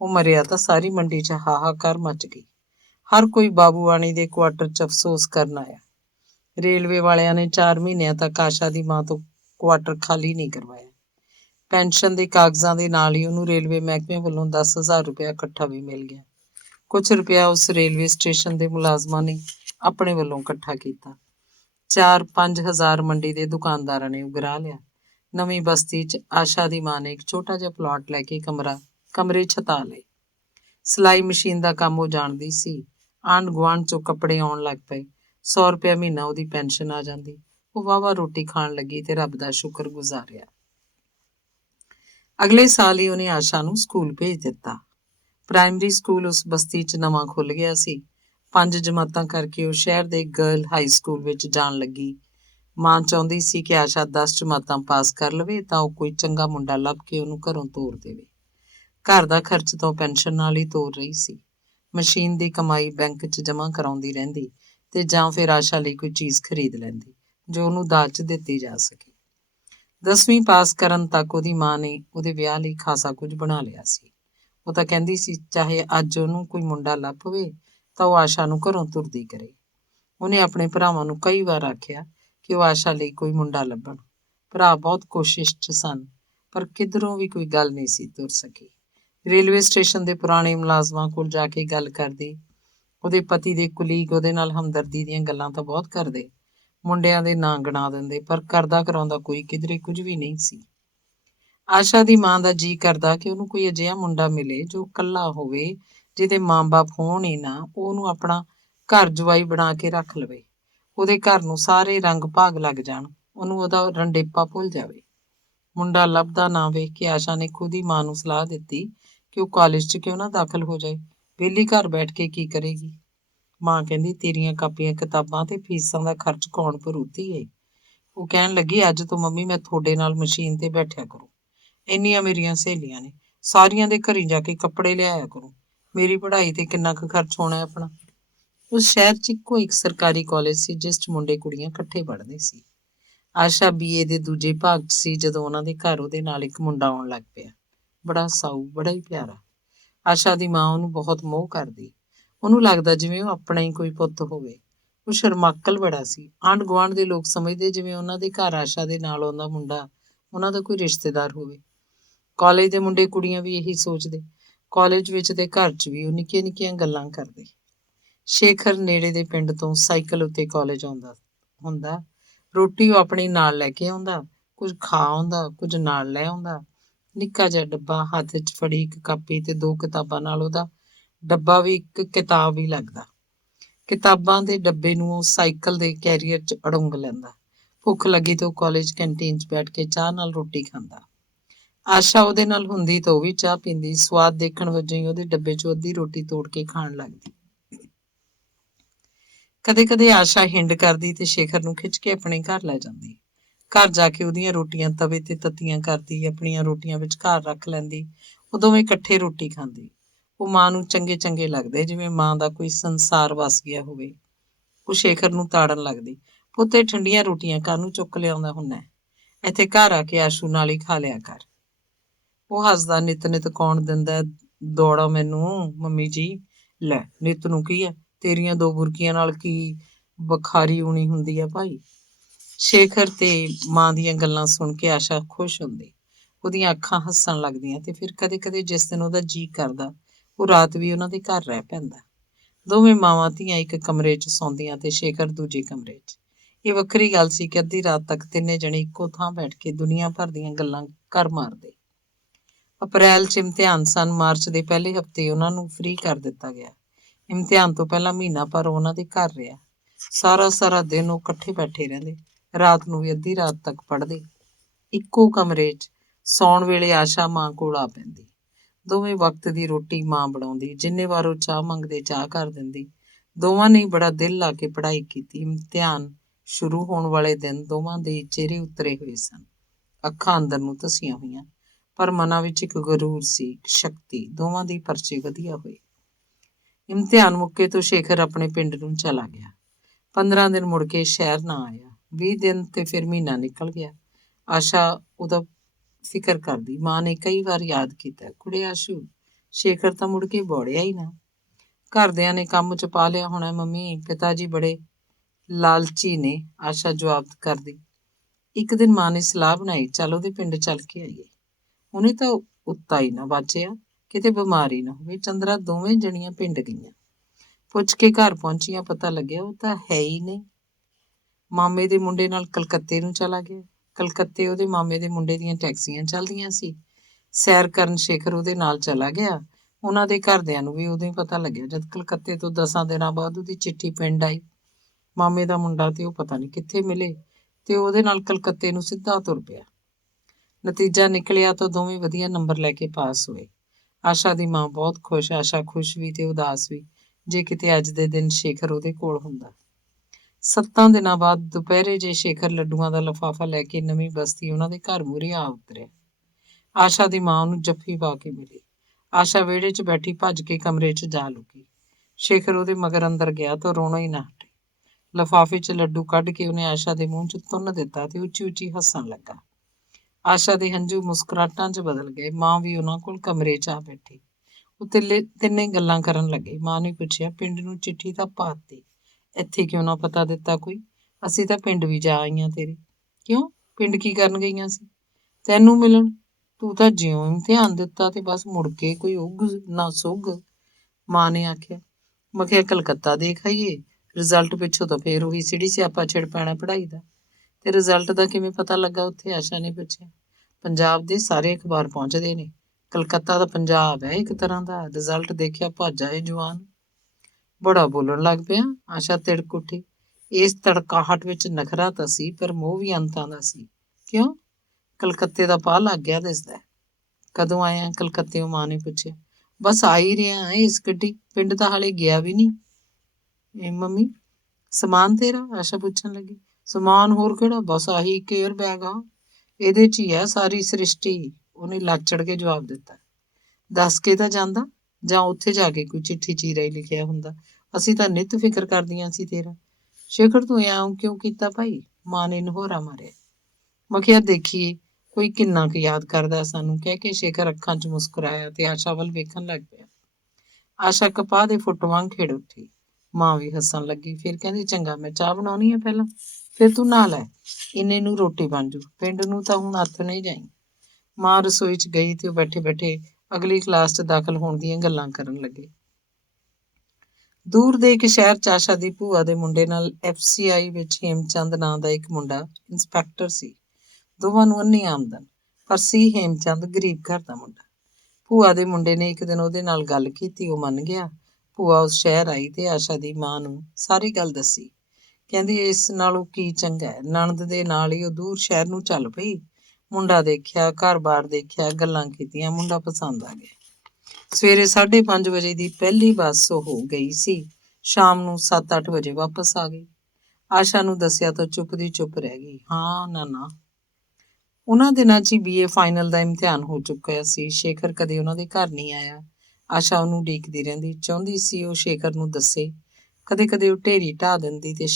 ਉਹ ਮਰਿਆ ਤਾਂ ਸਾਰੀ ਮੰਡੀ 'ਚ ਹਾਹਾਕਾਰ ਮਚ ਗਈ। ਹਰ ਕੋਈ ਬਾਬੂਆਣੀ ਦੇ ਕੁਆਟਰ 'ਚ ਅਫਸੋਸ ਕਰਨ ਆਇਆ। ਰੇਲਵੇ ਵਾਲਿਆਂ ਨੇ 4 ਮਹੀਨਿਆਂ ਤੱਕ ਆਸ਼ਾ ਦੀ ਮਾਂ ਤੋਂ ਕੁਆਟਰ ਖਾਲੀ ਨਹੀਂ ਕਰਵਾਇਆ। ਪੈਨਸ਼ਨ ਦੇ ਕਾਗਜ਼ਾਂ ਦੇ ਨਾਲ ਹੀ ਉਹਨੂੰ ਰੇਲਵੇ ਮਹਿਕਮੇ ਵੱਲੋਂ 10,000 ਰੁਪਇਆ ਇਕੱਠਾ ਵੀ ਮਿਲ ਗਿਆ। ਕੁਝ ਰੁਪਇਆ ਉਸ ਰੇਲਵੇ ਸਟੇਸ਼ਨ ਦੇ ਮੁਲਾਜ਼ਮਾਂ ਨੇ ਆਪਣੇ ਵੱਲੋਂ ਇਕੱਠਾ ਕੀਤਾ। 4-5 ਹਜ਼ਾਰ ਮੰਡੀ ਦੇ ਦੁਕਾਨਦਾਰਾਂ ਨੇ ਉਗਰਾ ਲਿਆ। ਨਵੀਂ ਬਸਤੀ 'ਚ ਆਸ਼ਾ ਦੀ ਮਾਂ ਨੇ ਇੱਕ ਛੋਟਾ ਜਿਹਾ ਪਲਾਟ ਲੈ ਕੇ ਕਮਰੇ ਛਤਾ ਲਏ। ਸਿਲਾਈ ਮਸ਼ੀਨ ਦਾ ਕੰਮ ਉਹ ਜਾਣਦੀ ਸੀ। ਆਂਢ ਗੁਆਂਢ 'ਚੋਂ ਕੱਪੜੇ ਆਉਣ ਲੱਗ ਪਏ। 100 ਰੁਪਇਆ ਮਹੀਨਾ ਉਹਦੀ ਪੈਨਸ਼ਨ ਆ ਜਾਂਦੀ। ਉਹ ਵਾਹਵਾ ਰੋਟੀ ਖਾਣ ਲੱਗੀ ਤੇ ਰੱਬ ਦਾ ਸ਼ੁਕਰ ਗੁਜ਼ਾਰਿਆ। ਅਗਲੇ ਸਾਲ ਹੀ ਉਹਨੇ ਆਸ਼ਾ ਨੂੰ ਸਕੂਲ ਭੇਜ ਦਿੱਤਾ। ਪ੍ਰਾਇਮਰੀ ਸਕੂਲ ਉਸ ਬਸਤੀ 'ਚ ਨਵਾਂ ਖੁੱਲ੍ਹ ਗਿਆ ਸੀ। 5 ਜਮਾਤਾਂ ਕਰਕੇ ਉਹ ਸ਼ਹਿਰ ਦੇ ਗਰਲ ਹਾਈ ਸਕੂਲ ਵਿੱਚ ਜਾਣ ਲੱਗੀ। ਮਾਂ ਚਾਹੁੰਦੀ ਸੀ ਕਿ ਆਸ਼ਾ 10 ਜਮਾਤਾਂ ਪਾਸ ਕਰ ਲਵੇ ਤਾਂ ਉਹ ਕੋਈ ਚੰਗਾ ਮੁੰਡਾ ਲੱਭ ਕੇ ਉਹਨੂੰ ਘਰੋਂ ਤੋਰ ਦੇਵੇ। ਘਰ ਦਾ ਖਰਚ ਤਾਂ ਉਹ ਪੈਨਸ਼ਨ ਨਾਲ ਹੀ ਤੋਰ ਰਹੀ ਸੀ। ਮਸ਼ੀਨ ਦੀ ਕਮਾਈ ਬੈਂਕ 'ਚ ਜਮ੍ਹਾਂ ਕਰਾਉਂਦੀ ਰਹਿੰਦੀ ਤੇ ਜਾਂ ਫਿਰ ਆਸ਼ਾ ਲਈ ਕੋਈ ਚੀਜ਼ ਖਰੀਦ ਲੈਂਦੀ ਜੋ ਉਹਨੂੰ ਦਾਜ 'ਚ ਦਿੱਤੀ ਜਾ ਸਕੇ। 10ਵੀਂ ਪਾਸ ਕਰਨ ਤੱਕ ਉਹਦੀ ਮਾਂ ਨੇ ਉਹਦੇ ਵਿਆਹ ਲਈ ਖਾਸਾ ਕੁਝ ਬਣਾ ਲਿਆ ਸੀ। ਉਹ ਤਾਂ ਕਹਿੰਦੀ ਸੀ ਚਾਹੇ ਅੱਜ ਉਹਨੂੰ ਕੋਈ ਮੁੰਡਾ ਲੱਭ ਪਵੇ ਤਾਂ ਉਹ ਆਸ਼ਾ ਨੂੰ ਘਰੋਂ ਤੁਰਦੀ ਕਰੇ। ਉਹਨੇ ਆਪਣੇ ਭਰਾਵਾਂ ਨੂੰ ਕਈ ਵਾਰ ਆਖਿਆ ਕਿ ਉਹ ਆਸ਼ਾ ਲਈ ਕੋਈ ਮੁੰਡਾ ਲੱਭਣ। ਭਰਾ ਬਹੁਤ ਕੋਸ਼ਿਸ਼ 'ਚ ਸਨ ਪਰ ਕਿਧਰੋਂ ਵੀ ਕੋਈ ਗੱਲ ਨਹੀਂ ਸੀ ਤੁਰ ਸਕੀ। ਰੇਲਵੇ ਸਟੇਸ਼ਨ ਦੇ ਪੁਰਾਣੇ ਮੁਲਾਜ਼ਮਾਂ ਕੋਲ ਜਾ ਕੇ ਗੱਲ ਕਰਦੀ। ਉਹਦੇ ਪਤੀ ਦੇ ਕੁਲੀਗ ਉਹਦੇ ਨਾਲ ਹਮਦਰਦੀ ਦੀਆਂ ਗੱਲਾਂ ਤਾਂ ਬਹੁਤ ਕਰਦੇ। ਮੁੰਡਿਆਂ ਦੇ ਨਾਂ ਗਿਣਾ ਦਿੰਦੇ ਪਰ ਕਰਦਾ ਕਰਾਉਂਦਾ ਕੋਈ ਕਿਧਰੇ ਕੁਝ ਵੀ ਨਹੀਂ ਸੀ। ਆਸ਼ਾ ਦੀ ਮਾਂ ਦਾ ਜੀ ਕਰਦਾ ਕਿ ਉਹਨੂੰ ਕੋਈ ਅਜਿਹਾ ਮੁੰਡਾ ਮਿਲੇ ਜੋ ਇਕੱਲਾ ਹੋਵੇ, ਜਿਹਦੇ ਮਾਂ-ਬਾਪ ਹੋਣ ਹੀ ਨਾ, ਉਹ ਉਹਨੂੰ ਆਪਣਾ ਘਰ ਜਵਾਈ ਬਣਾ ਕੇ ਰੱਖ ਲਵੇ। ਉਹਦੇ ਘਰ ਨੂੰ ਸਾਰੇ ਰੰਗ ਭਾਗ ਲੱਗ ਜਾਣ, ਉਹਨੂੰ ਉਹਦਾ ਰੰਡੇਪਾ ਭੁੱਲ ਜਾਵੇ। ਮੁੰਡਾ ਲੱਭਦਾ ਨਾ ਵੇਖ ਕੇ ਆਸ਼ਾ ਨੇ ਖੁਦ ਹੀ ਮਾਂ ਨੂੰ ਸਲਾਹ ਦਿੱਤੀ ਕਿ ਉਹ ਕਾਲਜ 'ਚ ਕਿਉਂ ਨਾ ਦਾਖਲ ਹੋ ਜਾਏ। ਵਿਹਲੀ ਘਰ ਬੈਠ ਕੇ ਕੀ ਕਰੇਗੀ? ਮਾਂ ਕਹਿੰਦੀ ਤੇਰੀਆਂ ਕਾਪੀਆਂ ਕਿਤਾਬਾਂ ਤੇ ਫੀਸਾਂ ਦਾ ਖਰਚ ਕੌਣ ਭਰੂ ਧੀਏ? ਉਹ ਕਹਿਣ ਲੱਗੀ ਅੱਜ ਤੋਂ ਮੰਮੀ ਮੈਂ ਤੁਹਾਡੇ ਨਾਲ ਮਸ਼ੀਨ ਤੇ ਬੈਠਿਆ ਕਰੂੰ। ਇੰਨੀਆਂ ਮੇਰੀਆਂ ਸਹੇਲੀਆਂ ਨੇ, ਸਾਰੀਆਂ ਦੇ ਘਰੀ ਜਾ ਕੇ ਕੱਪੜੇ ਲਿਆਇਆ ਕਰੂੰ। ਮੇਰੀ ਪੜ੍ਹਾਈ ਤੇ ਕਿੰਨਾ ਕੁ ਖਰਚ ਹੋਣਾ ਹੈ ਆਪਣਾ। ਉਸ ਸ਼ਹਿਰ 'ਚ ਇੱਕੋ ਇੱਕ ਸਰਕਾਰੀ ਕਾਲਜ ਸੀ ਜਿਸ 'ਚ ਮੁੰਡੇ ਕੁੜੀਆਂ ਇਕੱਠੇ ਪੜ੍ਹਦੇ ਸੀ। ਆਸ਼ਾ BA ਦੇ ਦੂਜੇ ਭਾਗ 'ਚ ਸੀ ਜਦੋਂ ਉਹਨਾਂ ਦੇ ਘਰ ਉਹਦੇ ਨਾਲ ਇੱਕ ਮੁੰਡਾ ਆਉਣ ਲੱਗ ਪਿਆ। ਬੜਾ ਸਾਊ, ਬੜਾ ਹੀ ਪਿਆਰਾ। ਆਸ਼ਾ ਦੀ ਮਾਂ ਉਹਨੂੰ ਬਹੁਤ ਮੋਹ ਕਰਦੀ। ਉਹਨੂੰ ਲੱਗਦਾ ਜਿਵੇਂ ਉਹ ਆਪਣਾ ਹੀ ਕੋਈ ਪੁੱਤ ਹੋਵੇ। ਉਹ ਸ਼ਰਮਾਕਲ ਬੜਾ ਸੀ। ਆਂਢ ਗੁਆਂਢ ਦੇ ਲੋਕ ਸਮਝਦੇ ਜਿਵੇਂ ਉਹਨਾਂ ਦੇ ਘਰ ਆਸ਼ਾ ਦੇ ਨਾਲ ਆਉਂਦਾ ਮੁੰਡਾ ਉਹਨਾਂ ਦਾ ਕੋਈ ਰਿਸ਼ਤੇਦਾਰ ਹੋਵੇ। ਕਾਲਜ ਦੇ ਮੁੰਡੇ ਕੁੜੀਆਂ ਵੀ ਇਹੀ ਸੋਚਦੇ। ਕਾਲਜ ਵਿੱਚ ਤੇ ਘਰ 'ਚ ਵੀ ਉਹ ਨਿੱਕੀਆਂ ਨਿੱਕੀਆਂ ਗੱਲਾਂ ਕਰਦੇ। ਸ਼ੇਖਰ ਨੇੜੇ ਦੇ ਪਿੰਡ ਤੋਂ ਸਾਈਕਲ ਉੱਤੇ ਕਾਲਜ ਆਉਂਦਾ ਹੁੰਦਾ। ਰੋਟੀ ਉਹ ਆਪਣੀ ਨਾਲ ਲੈ ਕੇ ਆਉਂਦਾ, ਕੁਝ ਖਾ ਆਉਂਦਾ, ਕੁਝ ਨਾਲ ਲੈ ਆਉਂਦਾ। ਨਿੱਕਾ ਜਿਹਾ ਡੱਬਾ ਹੱਥ 'ਚ ਫੜੀ ਇੱਕ ਕਾਪੀ ਤੇ 2 ਕਿਤਾਬਾਂ ਨਾਲ ਉਹਦਾ ਡੱਬਾ ਵੀ ਇੱਕ ਕਿਤਾਬ ਹੀ ਲੱਗਦਾ। ਕਿਤਾਬਾਂ ਦੇ ਡੱਬੇ ਨੂੰ ਉਹ ਸਾਈਕਲ ਦੇ ਕੈਰੀਅਰ 'ਚ ਅੜੁੰਗ ਲੈਂਦਾ। ਭੁੱਖ ਲੱਗੀ ਤਾਂ ਉਹ ਕਾਲਜ ਕੈਂਟੀਨ 'ਚ ਬੈਠ ਕੇ ਚਾਹ ਨਾਲ ਰੋਟੀ ਖਾਂਦਾ। ਆਸ਼ਾ ਉਹਦੇ ਨਾਲ ਹੁੰਦੀ ਤਾਂ ਉਹ ਵੀ ਚਾਹ ਪੀਂਦੀ। ਸਵਾਦ ਦੇਖਣ ਵਜੋਂ ਹੀ ਉਹਦੇ ਡੱਬੇ 'ਚੋਂ ਅੱਧੀ ਰੋਟੀ ਤੋੜ ਕੇ ਖਾਣ ਲੱਗਦੀ। ਕਦੇ-ਕਦੇ ਆਸ਼ਾ ਹਿੰਡ ਕਰਦੀ ਤੇ ਸ਼ੇਖਰ ਨੂੰ ਖਿੱਚ ਕੇ ਆਪਣੇ ਘਰ ਲੈ ਜਾਂਦੀ। ਘਰ ਜਾ ਕੇ ਉਹਦੀਆਂ ਰੋਟੀਆਂ ਤਵੇ ਤੇ ਤੱਤੀਆਂ ਕਰਦੀ, ਆਪਣੀਆਂ ਰੋਟੀਆਂ ਵਿਚਕਾਰ ਰੱਖ ਲੈਂਦੀ। ਉਹ ਦੋਵੇਂ ਇਕੱਠੇ ਰੋਟੀ ਖਾਂਦੇ। ਉਹ ਮਾਂ ਨੂੰ ਚੰਗੇ-ਚੰਗੇ ਲੱਗਦੇ, ਜਿਵੇਂ ਮਾਂ ਦਾ ਕੋਈ ਸੰਸਾਰ ਵਸ ਗਿਆ ਹੋਵੇ। ਉਹ ਸ਼ੇਖਰ ਨੂੰ ਤਾੜਨ ਲੱਗਦੀ, ਪੁੱਤ ਇਹ ਠੰਡੀਆਂ ਰੋਟੀਆਂ ਕਾਹਨੂੰ ਚੁੱਕ ਲਿਆਉਂਦਾ ਹੁੰਨਾ? ਇੱਥੇ ਘਰ ਆ ਕੇ ਆਸ਼ੂ ਨਾਲ ਹੀ ਖਾ ਲਿਆ ਕਰ। ਉਹ ਹੱਸਦਾ, ਨਿੱਤ-ਨਿੱਤ ਕੌਣ ਦਿੰਦਾ ਦੌੜਾ ਮੈਨੂੰ, ਮੰਮੀ ਜੀ। ਲੈ ਨਿੱਤ ਨੂੰ ਕੀ ਹੈ? ਤੇਰੀਆਂ 2 ਬੁਰਕੀਆਂ ਨਾਲ ਕੀ ਬੁਖਾਰੀ ਹੋਣੀ ਹੁੰਦੀ ਆ ਭਾਈ। ਸ਼ੇਖਰ ਤੇ ਮਾਂ ਦੀਆਂ ਗੱਲਾਂ ਸੁਣ ਕੇ ਆਸ਼ਾ ਖੁਸ਼ ਹੁੰਦੀ। ਉਹਦੀਆਂ ਅੱਖਾਂ ਹੱਸਣ ਲੱਗਦੀਆਂ ਤੇ ਫਿਰ ਕਦੇ-ਕਦੇ ਜਿਸ ਦਿਨ ਉਹਦਾ ਜੀਅ ਕਰਦਾ, ਉਹ ਰਾਤ ਵੀ ਉਹਨਾਂ ਦੇ ਘਰ ਰਹਿ ਪੈਂਦਾ। ਦੋਵੇਂ ਮਾਵਾਂ ਧੀਆਂ ਇੱਕ ਕਮਰੇ 'ਚ ਸੌਂਦੀਆਂ ਤੇ ਸ਼ੇਖਰ ਦੂਜੇ ਕਮਰੇ 'ਚ। ਇਹ ਵੱਖਰੀ ਗੱਲ ਸੀ ਕਿ ਅੱਧੀ ਰਾਤ ਤੱਕ ਤਿੰਨੇ ਜਣੇ ਇੱਕੋ ਥਾਂ ਬੈਠ ਕੇ ਦੁਨੀਆ ਭਰ ਦੀਆਂ ਗੱਲਾਂ ਕਰ ਮਾਰਦੇ। ਅਪ੍ਰੈਲ 'ਚ ਇਮਤਿਹਾਨ ਸਨ। ਮਾਰਚ ਦੇ ਪਹਿਲੇ ਹਫ਼ਤੇ ਉਹਨਾਂ ਨੂੰ ਫ੍ਰੀ ਕਰ ਦਿੱਤਾ ਗਿਆ। ਇਮਤਿਹਾਨ ਤੋਂ ਪਹਿਲਾਂ ਮਹੀਨਾ ਭਰ ਉਹਨਾਂ ਦੇ ਘਰ ਰਿਹਾ। ਸਾਰਾ ਦਿਨ ਉਹ ਇਕੱਠੇ ਬੈਠੇ ਰਹਿੰਦੇ। ਰਾਤ ਨੂੰ ਵੀ ਅੱਧੀ ਰਾਤ ਤੱਕ ਪੜ੍ਹਦੇ। ਇੱਕੋ ਕਮਰੇ 'ਚ ਸੌਣ ਵੇਲੇ ਆਸ਼ਾ ਮਾਂ ਕੋਲ ਆ ਪੈਂਦੀ। ਦੋਵੇਂ ਵਕਤ ਦੀ ਰੋਟੀ ਮਾਂ ਬਣਾਉਂਦੀ। ਜਿੰਨੇ ਵਾਰ ਉਹ ਚਾਹ ਮੰਗਦੇ ਚਾਹ ਕਰ ਦਿੰਦੀ। ਦੋਵਾਂ ਨੇ ਬੜਾ ਦਿਲ ਲਾ ਕੇ ਪੜ੍ਹਾਈ ਕੀਤੀ। ਇਮਤਿਹਾਨ ਸ਼ੁਰੂ ਹੋਣ ਵਾਲੇ ਦਿਨ ਦੋਵਾਂ ਦੇ ਚਿਹਰੇ ਉਤਰੇ ਹੋਏ ਸਨ, ਅੱਖਾਂ ਅੰਦਰ ਨੂੰ ਧਸੀਆਂ ਹੋਈਆਂ, ਪਰ ਮਨਾਂ ਵਿੱਚ ਇੱਕ ਗਰੂਰ ਸੀ, ਇੱਕ ਸ਼ਕਤੀ। ਦੋਵਾਂ ਦੀ ਪਰਚੇ ਵਧੀਆ ਹੋਏ। ਇਮਤਿਹਾਨ ਮੁੱਕੇ ਤੋਂ ਸ਼ੇਖਰ ਆਪਣੇ ਪਿੰਡ ਨੂੰ ਚਲਾ ਗਿਆ। 15 ਦਿਨ ਮੁੜ ਕੇ ਸ਼ਹਿਰ ਨਾ ਆਇਆ। 20 ਦਿਨ ਤੇ ਫਿਰ ਮਹੀਨਾ ਨਿਕਲ ਗਿਆ। ਆਸ਼ਾ ਉਹਦਾ ਫਿਕਰ ਕਰਦੀ। ਮਾਂ ਨੇ ਕਈ ਵਾਰ ਯਾਦ ਕੀਤਾ, ਕੁੜੇ ਆਸ਼ੂ, ਸ਼ੇਖਰ ਤਾਂ ਮੁੜ ਕੇ ਬੋੜਿਆ ਹੀ ਨਾ। ਘਰਦਿਆਂ ਨੇ ਕੰਮ 'ਚ ਪਾ ਲਿਆ ਹੋਣਾ ਮੰਮੀ, ਪਿਤਾ ਜੀ ਬੜੇ ਲਾਲਚੀ ਨੇ, ਆਸ਼ਾ ਜਵਾਬ ਕਰਦੀ। ਇੱਕ ਦਿਨ ਮਾਂ ਨੇ ਸਲਾਹ ਬਣਾਈ, ਚੱਲ ਉਹਦੇ ਪਿੰਡ ਚੱਲ ਕੇ ਆਈਏ। ਉਹਨੇ ਤਾਂ ਉੱਤਾ ਹੀ ਨਾ ਬਾਚਿਆ, ਕਿਤੇ ਬਿਮਾਰੀ ਨਾ ਹੋਵੇ। ਚੰਦਰਾ ਦੋਵੇਂ ਜਣੀਆਂ ਪਿੰਡ ਗਈਆਂ। ਪੁੱਛ ਕੇ ਘਰ ਪਹੁੰਚੀਆਂ, ਪਤਾ ਲੱਗਿਆ ਉਹ ਤਾਂ ਹੈ ਹੀ ਨਹੀਂ। ਮਾਮੇ ਦੇ ਮੁੰਡੇ ਨਾਲ ਕਲਕੱਤੇ ਨੂੰ ਚਲਾ ਗਿਆ। ਕਲਕੱਤੇ ਉਹਦੇ ਮਾਮੇ ਦੇ ਮੁੰਡੇ ਦੀਆਂ ਟੈਕਸੀਆਂ ਚੱਲਦੀਆਂ ਸੀ। ਸੈਰ ਕਰਨ ਸ਼ੇਖਰ ਉਹਦੇ ਨਾਲ ਚਲਾ ਗਿਆ। ਉਹਨਾਂ ਦੇ ਘਰਦਿਆਂ ਨੂੰ ਵੀ ਉਦੋਂ ਹੀ ਪਤਾ ਲੱਗਿਆ ਜਦ ਕਲਕੱਤੇ ਤੋਂ 10 ਦਿਨਾਂ ਬਾਅਦ ਉਹਦੀ ਚਿੱਠੀ ਪਿੰਡ ਆਈ। ਮਾਮੇ ਦਾ ਮੁੰਡਾ ਤੇ ਉਹ ਪਤਾ ਨਹੀਂ ਕਿੱਥੇ ਮਿਲੇ ਤੇ ਉਹਦੇ ਨਾਲ ਕਲਕੱਤੇ ਨੂੰ ਸਿੱਧਾ ਤੁਰ ਪਿਆ। ਨਤੀਜਾ ਨਿਕਲਿਆ ਤਾਂ ਦੋਵੇਂ ਵਧੀਆ ਨੰਬਰ ਲੈ ਕੇ ਪਾਸ ਹੋਏ। ਆਸ਼ਾ ਦੀ ਮਾਂ ਬਹੁਤ ਖੁਸ਼। ਆਸ਼ਾ ਖੁਸ਼ ਵੀ ਤੇ ਉਦਾਸ ਵੀ। ਜੇ ਕਿਤੇ ਅੱਜ ਦੇ ਦਿਨ ਸ਼ੇਖਰ ਉਹਦੇ ਕੋਲ ਹੁੰਦਾ। 7 ਦਿਨਾਂ ਬਾਅਦ ਦੁਪਹਿਰੇ ਜੇ ਸ਼ੇਖਰ ਲੱਡੂਆਂ ਦਾ ਲਿਫਾਫਾ ਲੈ ਕੇ ਨਵੀਂ ਬਸਤੀ ਉਹਨਾਂ ਦੇ ਘਰ ਮੂਹਰੇ ਆ ਉਤਰਿਆ। ਆਸ਼ਾ ਦੀ ਮਾਂ ਉਹਨੂੰ ਜੱਫੀ ਪਾ ਕੇ ਮਿਲੀ। ਆਸ਼ਾ ਵਿਹੜੇ 'ਚ ਬੈਠੀ ਭੱਜ ਕੇ ਕਮਰੇ 'ਚ ਜਾ ਲੁਕੀ। ਸ਼ੇਖਰ ਉਹਦੇ ਮਗਰ ਅੰਦਰ ਗਿਆ ਤਾਂ ਰੋਣਾ ਹੀ ਨਾ ਹਟੇ। ਲਿਫਾਫੇ 'ਚ ਲੱਡੂ ਕੱਢ ਕੇ ਉਹਨੇ ਆਸ਼ਾ ਦੇ ਮੂੰਹ 'ਚ ਤੁੰਨ ਦਿੱਤਾ ਤੇ ਉੱਚੀ-ਉੱਚੀ ਹੱਸਣ ਲੱਗਾ। ਆਸ਼ਾ ਦੇ ਹੰਝੂ ਮੁਸਕਰਾਹਟਾਂ 'ਚ ਬਦਲ ਗਏ। ਮਾਂ ਵੀ ਉਹਨਾਂ ਕੋਲ ਕਮਰੇ 'ਚ ਆ ਬੈਠੀ। ਉਹ ਤਿੰਨੇ ਗੱਲਾਂ ਕਰਨ ਲੱਗੇ। ਮਾਂ ਨੇ ਪੁੱਛਿਆ, ਪਿੰਡ ਨੂੰ ਚਿੱਠੀ ਤਾਂ ਪਾਤੀ, ਇੱਥੇ ਕਿਉਂ ਨਾ ਪਤਾ ਦਿੱਤਾ ਕੋਈ? ਅਸੀਂ ਤਾਂ ਪਿੰਡ ਵੀ ਜਾ ਆਈਆਂ ਤੇਰੇ। ਕਿਉਂ? ਪਿੰਡ ਕੀ ਕਰਨ ਗਈਆਂ ਸੀ? ਤੈਨੂੰ ਮਿਲਣ। ਤੂੰ ਤਾਂ ਜਿਉਂ ਇਮਤਿਹਾਨ ਦਿੱਤਾ ਤੇ ਬਸ ਮੁੜ ਕੇ ਕੋਈ ਉੱਗ ਨਾ ਸੁੱਗ। ਮਾਂ ਨੇ ਆਖਿਆ। ਮੈਂ ਕਿਹਾ ਕਲਕੱਤਾ ਦੇਖ ਆਈਏ। ਰਿਜ਼ਲਟ ਪਿੱਛੋਂ ਤਾਂ ਫੇਰ ਉਹੀ ਸਿੜੀ ਸਿਆਪਾ ਛਿੜ ਪੈਣਾ ਪੜ੍ਹਾਈ ਦਾ। ਤੇ ਰਿਜ਼ਲਟ ਦਾ ਕਿਵੇਂ ਪਤਾ ਲੱਗਾ ਉੱਥੇ? ਆਸ਼ਾ ਨੇ ਪੁੱਛਿਆ। ਪੰਜਾਬ ਦੇ ਸਾਰੇ ਅਖਬਾਰ ਪਹੁੰਚਦੇ ਨੇ। ਕਲਕੱਤਾ ਦਾ ਪੰਜਾਬ ਹੈ ਇੱਕ ਤਰ੍ਹਾਂ ਦਾ। ਰਿਜ਼ਲਟ ਦੇਖਿਆ ਭੱਜ ਆਏ ਜਵਾਨ। ਬੜਾ ਬੋਲਣ ਲੱਗ ਪਿਆ। ਆਸ਼ਾ ਤਿੜਕ ਉੱਠੀ। ਇਸ ਤੜਕਾਹਟ ਵਿੱਚ ਨਖਰਾ ਤਾਂ ਸੀ, ਪਰ ਮੋਹ ਵੀ ਅੰਤਾਂ ਦਾ ਸੀ। ਕਿਉਂ? ਕਲਕੱਤੇ ਦਾ ਪਾਹ ਲੱਗ ਗਿਆ ਦਿਸਦਾ। ਕਦੋਂ ਆਇਆ ਕਲਕੱਤੇੋਂ? ਮਾਂ ਨੇ ਪੁੱਛਿਆ। ਬਸ ਆ ਹੀ ਰਿਹਾ ਇਸ ਗੱਡੀ। ਪਿੰਡ ਤਾਂ ਹਾਲੇ ਗਿਆ ਵੀ ਨਹੀਂ। ਮੰਮੀ, ਸਮਾਨ ਤੇਰਾ? ਆਸ਼ਾ ਪੁੱਛਣ ਲੱਗੀ। ਸਮਾਨ ਹੋਰ ਕਿਹੜਾ, ਬਸ ਆਹੀ ਇੱਕ ਏਅਰ ਬੈਗ ਆ। ਇਹਦੇ 'ਚ ਹੀ ਹੈ ਸਾਰੀ ਸ੍ਰਿਸ਼ਟੀ, ਉਹਨੇ ਲਾਚੜ ਕੇ ਜਵਾਬ ਦਿੱਤਾ। ਦੱਸ ਕੇ ਤਾਂ ਜਾਂਦਾ, ਜਾਂ ਉੱਥੇ ਜਾ ਕੇ ਕੋਈ ਚਿੱਠੀ ਚੀਰਾ ਹੀ ਲਿਖਿਆ ਹੁੰਦਾ। ਅਸੀਂ ਤਾਂ ਨਿੱਤ ਫਿਕਰ ਕਰਦੀਆਂ ਸੀ ਤੇਰਾ। ਸ਼ੇਖਰ ਤੂੰ ਇਉਂ ਕਿਉਂ ਕੀਤਾ ਭਾਈ? ਮਾਂ ਨੇ ਨਹੋਰਾ ਮਾਰਿਆ। ਮੈਂ ਕਿਹਾ ਦੇਖੀਏ ਕੋਈ ਕਿੰਨਾ ਕੁ ਯਾਦ ਕਰਦਾ ਸਾਨੂੰ, ਕਹਿ ਕੇ ਸ਼ੇਖਰ ਅੱਖਾਂ 'ਚ ਮੁਸਕਰਾਇਆ ਤੇ ਆਸ਼ਾ ਵੱਲ ਵੇਖਣ ਲੱਗ ਪਿਆ। ਆਸ਼ਾ ਕਪਾਹ ਦੇ ਫੁੱਟ ਵਾਂਗ ਖਿੜ ਉੱਠੀ। ਮਾਂ ਵੀ ਹੱਸਣ ਲੱਗੀ। ਫਿਰ ਕਹਿੰਦੀ, ਚੰਗਾ ਮੈਂ ਚਾਹ ਬਣਾਉਣੀ ਆ ਪਹਿਲਾਂ, ਫਿਰ ਤੂੰ ਨਹਾ ਲੈ, ਇੰਨੇ ਨੂੰ ਰੋਟੀ ਬਣ ਜੂ। ਪਿੰਡ ਨੂੰ ਤਾਂ ਹੁਣ ਹੱਥ ਨਹੀਂ ਜਾਈਂ। ਮਾਂ ਰਸੋਈ 'ਚ ਗਈ ਤੇ ਉਹ ਬੈਠੇ-ਬੈਠੇ ਅਗਲੀ ਕਲਾਸ 'ਚ ਦਾਖਲ ਹੋਣ ਦੀਆਂ ਗੱਲਾਂ ਕਰਨ ਲੱਗੇ। ਦੂਰ ਦੇ ਇੱਕ ਸ਼ਹਿਰ 'ਚ ਆਸ਼ਾ ਦੀ ਭੂਆ ਦੇ ਮੁੰਡੇ ਨਾਲ FCI ਵਿੱਚ ਹੇਮਚੰਦ ਨਾਂ ਦਾ ਇੱਕ ਮੁੰਡਾ ਇੰਸਪੈਕਟਰ ਸੀ। ਦੋਵਾਂ ਨੂੰ ਅੰਨੀ ਆਮਦਨ, ਪਰ ਸੀ ਹੇਮਚੰਦ ਗਰੀਬ ਘਰ ਦਾ ਮੁੰਡਾ। ਭੂਆ ਦੇ ਮੁੰਡੇ ਨੇ ਇੱਕ ਦਿਨ ਉਹਦੇ ਨਾਲ ਗੱਲ ਕੀਤੀ, ਉਹ ਮੰਨ ਗਿਆ। ਭੂਆ ਉਸ ਸ਼ਹਿਰ ਆਈ ਤੇ ਆਸ਼ਾ ਦੀ ਮਾਂ ਨੂੰ ਸਾਰੀ ਗੱਲ ਦੱਸੀ। ਕਹਿੰਦੀ ਇਸ ਨਾਲੋਂ ਕੀ ਚੰਗਾ ਹੈ। ਨਣਦ ਦੇ ਨਾਲ ਹੀ ਉਹ ਦੂਰ ਸ਼ਹਿਰ ਨੂੰ ਚੱਲ ਪਈ। ਮੁੰਡਾ ਦੇਖਿਆ, ਘਰ-ਬਾਰ ਦੇਖਿਆ, ਗੱਲਾਂ ਕੀਤੀਆਂ, ਮੁੰਡਾ ਪਸੰਦ ਆ ਗਿਆ। ਸਵੇਰੇ 5:30 ਵਜੇ ਦੀ ਪਹਿਲੀ ਬੱਸ ਉਹ ਹੋ ਗਈ ਸੀ। ਸ਼ਾਮ ਨੂੰ 7-8 ਵਜੇ ਵਾਪਸ ਆ ਗਈ। ਆਸ਼ਾ ਨੂੰ ਦੱਸਿਆ ਤਾਂ ਚੁੱਪ ਦੀ ਚੁੱਪ ਰਹਿ ਗਈ। ਹਾਂ ਨਾ। ਉਹਨਾਂ ਦਿਨਾਂ 'ਚ ਹੀ BA ਫਾਈਨਲ ਦਾ ਇਮਤਿਹਾਨ ਹੋ ਚੁੱਕਿਆ ਸੀ। ਸ਼ੇਖਰ ਕਦੇ ਉਹਨਾਂ ਦੇ ਘਰ ਨਹੀਂ ਆਇਆ। ਆਸ਼ਾ ਉਹਨੂੰ ਉਡੀਕਦੀ ਰਹਿੰਦੀ, ਚਾਹੁੰਦੀ ਸੀ ਉਹ ਸ਼ੇਖਰ ਨੂੰ ਦੱਸੇ। ਕਦੇ-ਕਦੇ ਉਹ ਢੇਰੀ ਢਾਹ ਦਿੰਦੀ ਤੇ